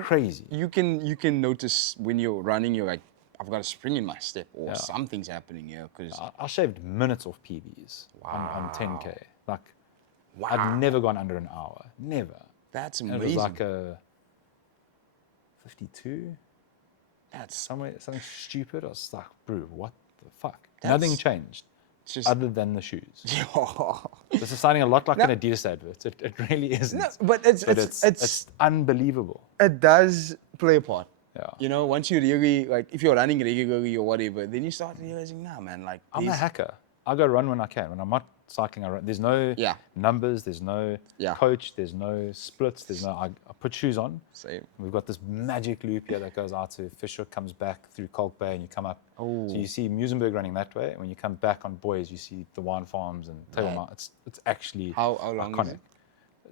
Crazy. You can notice when you're running, you're like, I've got a spring in my step, or something's happening here. Because I shaved minutes off PBs on 10K. Like, I'd never gone under an hour. Never. That's And amazing. it was like a 52. That's something stupid. I was like, bro, what the fuck? Nothing changed just other than the shoes. no, This is sounding a lot like an Adidas advert. It really isn't. but It's unbelievable. it does play a part. Yeah. You know, once you really like, if you're running regularly or whatever, then you start realizing, nah, man, like I'm a these- hacker. I go run when I can. When I'm not cycling, I run. There's no Yeah. numbers. There's no Yeah. coach. There's no splits. There's no. I put shoes on. Same. We've got this magic loop here that goes out to Fisher, comes back through Kolk Bay, and you come up. Oh. So you see Musenberg running that way. And when you come back on Boys, you see the wine farms and Table Right. Mount. It's actually How long iconic. is it?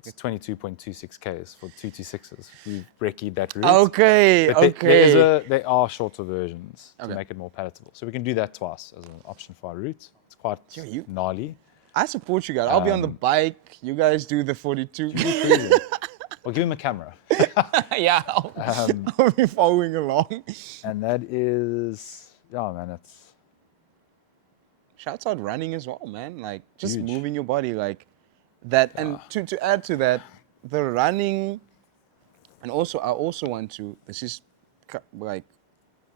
It's 22.26 Ks for 226s. We've recce'd that route. Okay, But okay. there are shorter versions to Okay. make it more palatable. So we can do that twice as an option for our route. It's quite you- gnarly. I support you guys. I'll be on the bike. You guys do the 42. Well, give him a camera. Yeah, I'll be following along. And that is, yeah, man, it's Shouts out running as well, man. Like just Huge. moving your body like that. And to add to that, the running, and also I also want to. This is like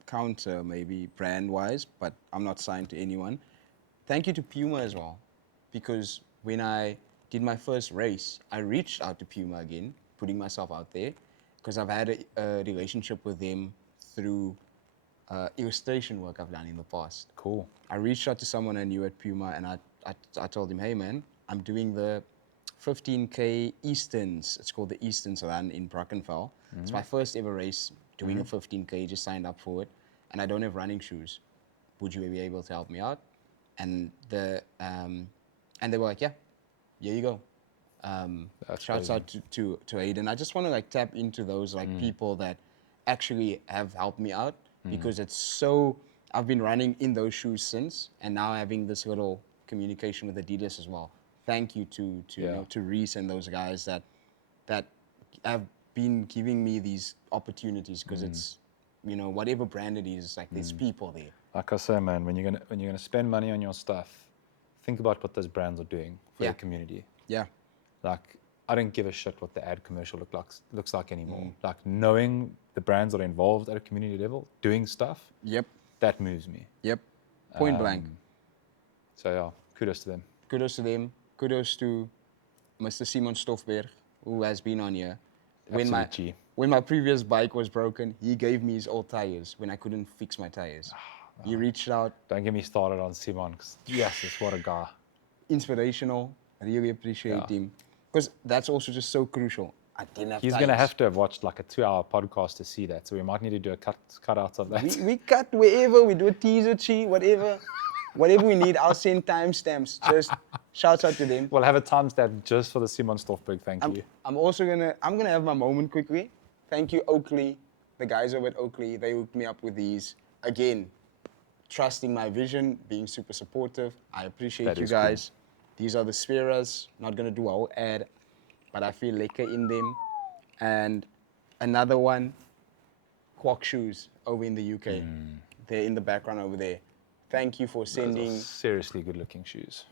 counter maybe brand wise, but I'm not signed to anyone. Thank you to Puma as well, because when I did my first race, I reached out to Puma again, putting myself out there, because I've had a relationship with them through illustration work I've done in the past. cool. I reached out to someone I knew at Puma, and I told him, hey man, I'm doing the 15K Easterns. It's called the Easterns Run in Brackenfell. It's my first ever race, doing a 15K, just signed up for it, and I don't have running shoes. Would you be able to help me out? And they were like, yeah, here you go. Shouts out to Aiden. I just want to like tap into those like people that actually have helped me out, because it's so, I've been running in those shoes since, and now having this little communication with Adidas as well. Thank you to you know, to Reese and those guys that have been giving me these opportunities, because it's, you know, whatever brand it is, like there's people there. Like I say, man, when you're gonna spend money on your stuff, think about what those brands are doing for your community. Yeah. Like, I don't give a shit what the ad commercial looks like anymore. Like, knowing the brands that are involved at a community level, doing stuff, Yep. that moves me. Yep. Point blank. So yeah, kudos to them. Kudos to them. Kudos to Mr. Simon Stofberg, who has been on here. Absolute G. When my previous bike was broken, he gave me his old tires when I couldn't fix my tires. He reached out, Don't get me started on Simon, because yes, what a guy. inspirational. I really appreciate him, because that's also just so crucial. I didn't have He's tires. gonna have to have watched like a 2-hour podcast to see that, so we might need to do a cutout of that. We cut wherever, we do a teaser, whatever. Whatever we need, I'll send timestamps. Just shouts out to them. We'll have a timestamp just for the Simon Stofberg. Thank you. I'm also gonna have my moment quickly. Thank you, Oakley. The guys over at Oakley, they hooked me up with these. Again, trusting my vision, being super supportive. I appreciate That you is cool. guys. These are the Spheras. Not gonna do a whole ad, but I feel lekker in them. And another one, Quack Shoes over in the UK. They're in the background over there. Thank you for Those are sending seriously good looking shoes.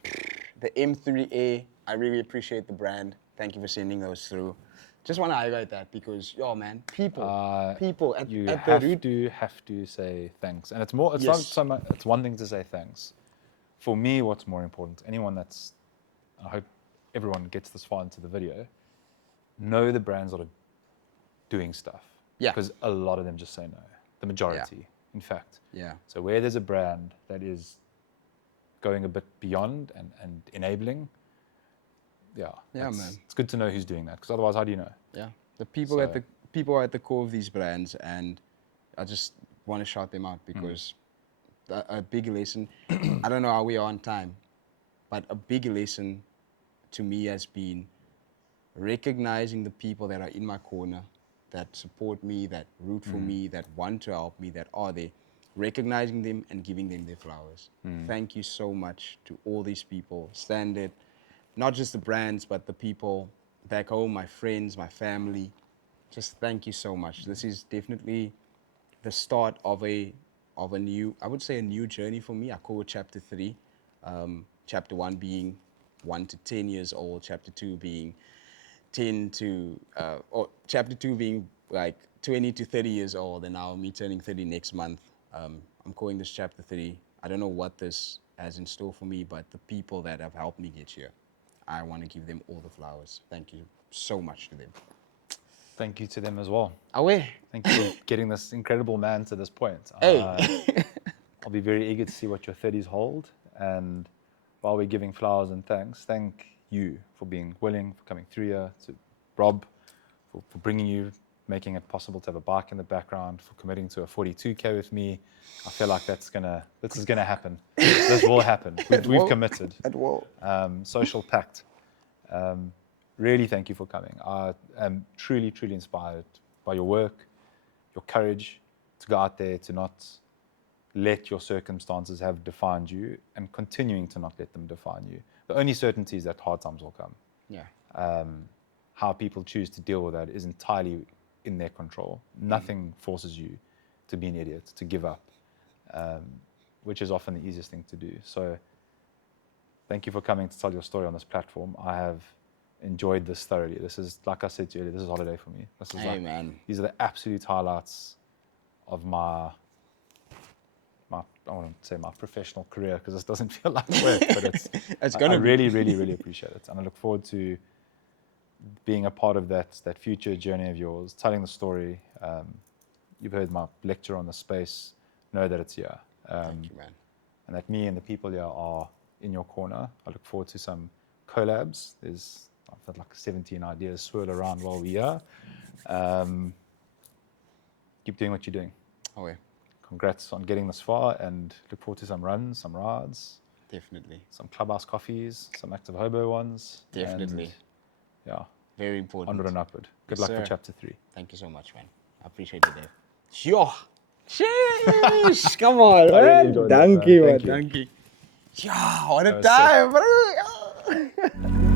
the M3A. I really appreciate the brand. Thank you for sending those through. Just want to highlight that, because, yo, man, people at You the have root. have to say thanks, and it's more. It's Yes. not so much. It's one thing to say thanks. For me, what's more important? Anyone that's, I hope everyone gets this far into the video. Know the brands that are doing stuff. Yeah. Because a lot of them just say no. The majority, in fact. Yeah. So where there's a brand that is going a bit beyond and enabling, man. it's good to know who's doing that, because otherwise, how do you know? Yeah. The people So- at the people are at the core of these brands, and I just want to shout them out, because a big lesson. I don't know how we are on time, but a big lesson to me has been recognizing the people that are in my corner, that support me, that root for me, that want to help me, that are there, recognizing them and giving them their flowers. Thank you so much to all these people, Standert, not just the brands, but the people back home, my friends, my family. Just thank you so much. This is definitely the start of a new, I would say a new journey for me. I call it chapter 3. Chapter 1 being 1 to 10 years old, chapter 2 being 10 to, or chapter 2 being like 20 to 30 years old, and now me turning 30 next month. I'm calling this chapter 3. I don't know what this has in store for me, but the people that have helped me get here, I want to give them all the flowers. Thank you so much to them. Thank you to them as well. Away. Thank you for getting this incredible man to this point. Hey. I'll be very eager to see what your 30s hold. And while we're giving flowers and thanks, thank you for being willing, for coming through here, to Rob, for bringing you, making it possible to have a bike in the background, for committing to a 42K with me. I feel like this is gonna happen. This will happen. We've committed. It will. Social pact. Really thank you for coming. I am truly, truly inspired by your work, your courage to go out there, to not let your circumstances have defined you, and continuing to not let them define you. The only certainty is that hard times will come. Yeah. How people choose to deal with that is entirely in their control. Nothing forces you to be an idiot, to give up, which is often the easiest thing to do. So thank you for coming to tell your story on this platform. I have enjoyed this thoroughly. This is, like I said to you earlier, this is holiday for me. This is Man. These are the absolute highlights of my I want to say my professional career, because this doesn't feel like work, but I really, really, really appreciate it. And I look forward to being a part of that future journey of yours, telling the story. You've heard my lecture on the space. Know that it's here. Thank you, man. And that me and the people here are in your corner. I look forward to some collabs. I've had like 17 ideas swirl around while we're here. Keep doing what you're doing. Away. Congrats on getting this far, and look forward to some runs, some rides. Definitely. Some clubhouse coffees, some active hobo ones. Definitely. And, yeah. Very important. Onward and upward. Good luck for chapter 3. Thank you so much, man. I appreciate it, Dave. Yo! Sheesh! Come on, man. enjoyed that, Thank man. you, man. Thank you. Thank you. Yeah, what a That was time, bro.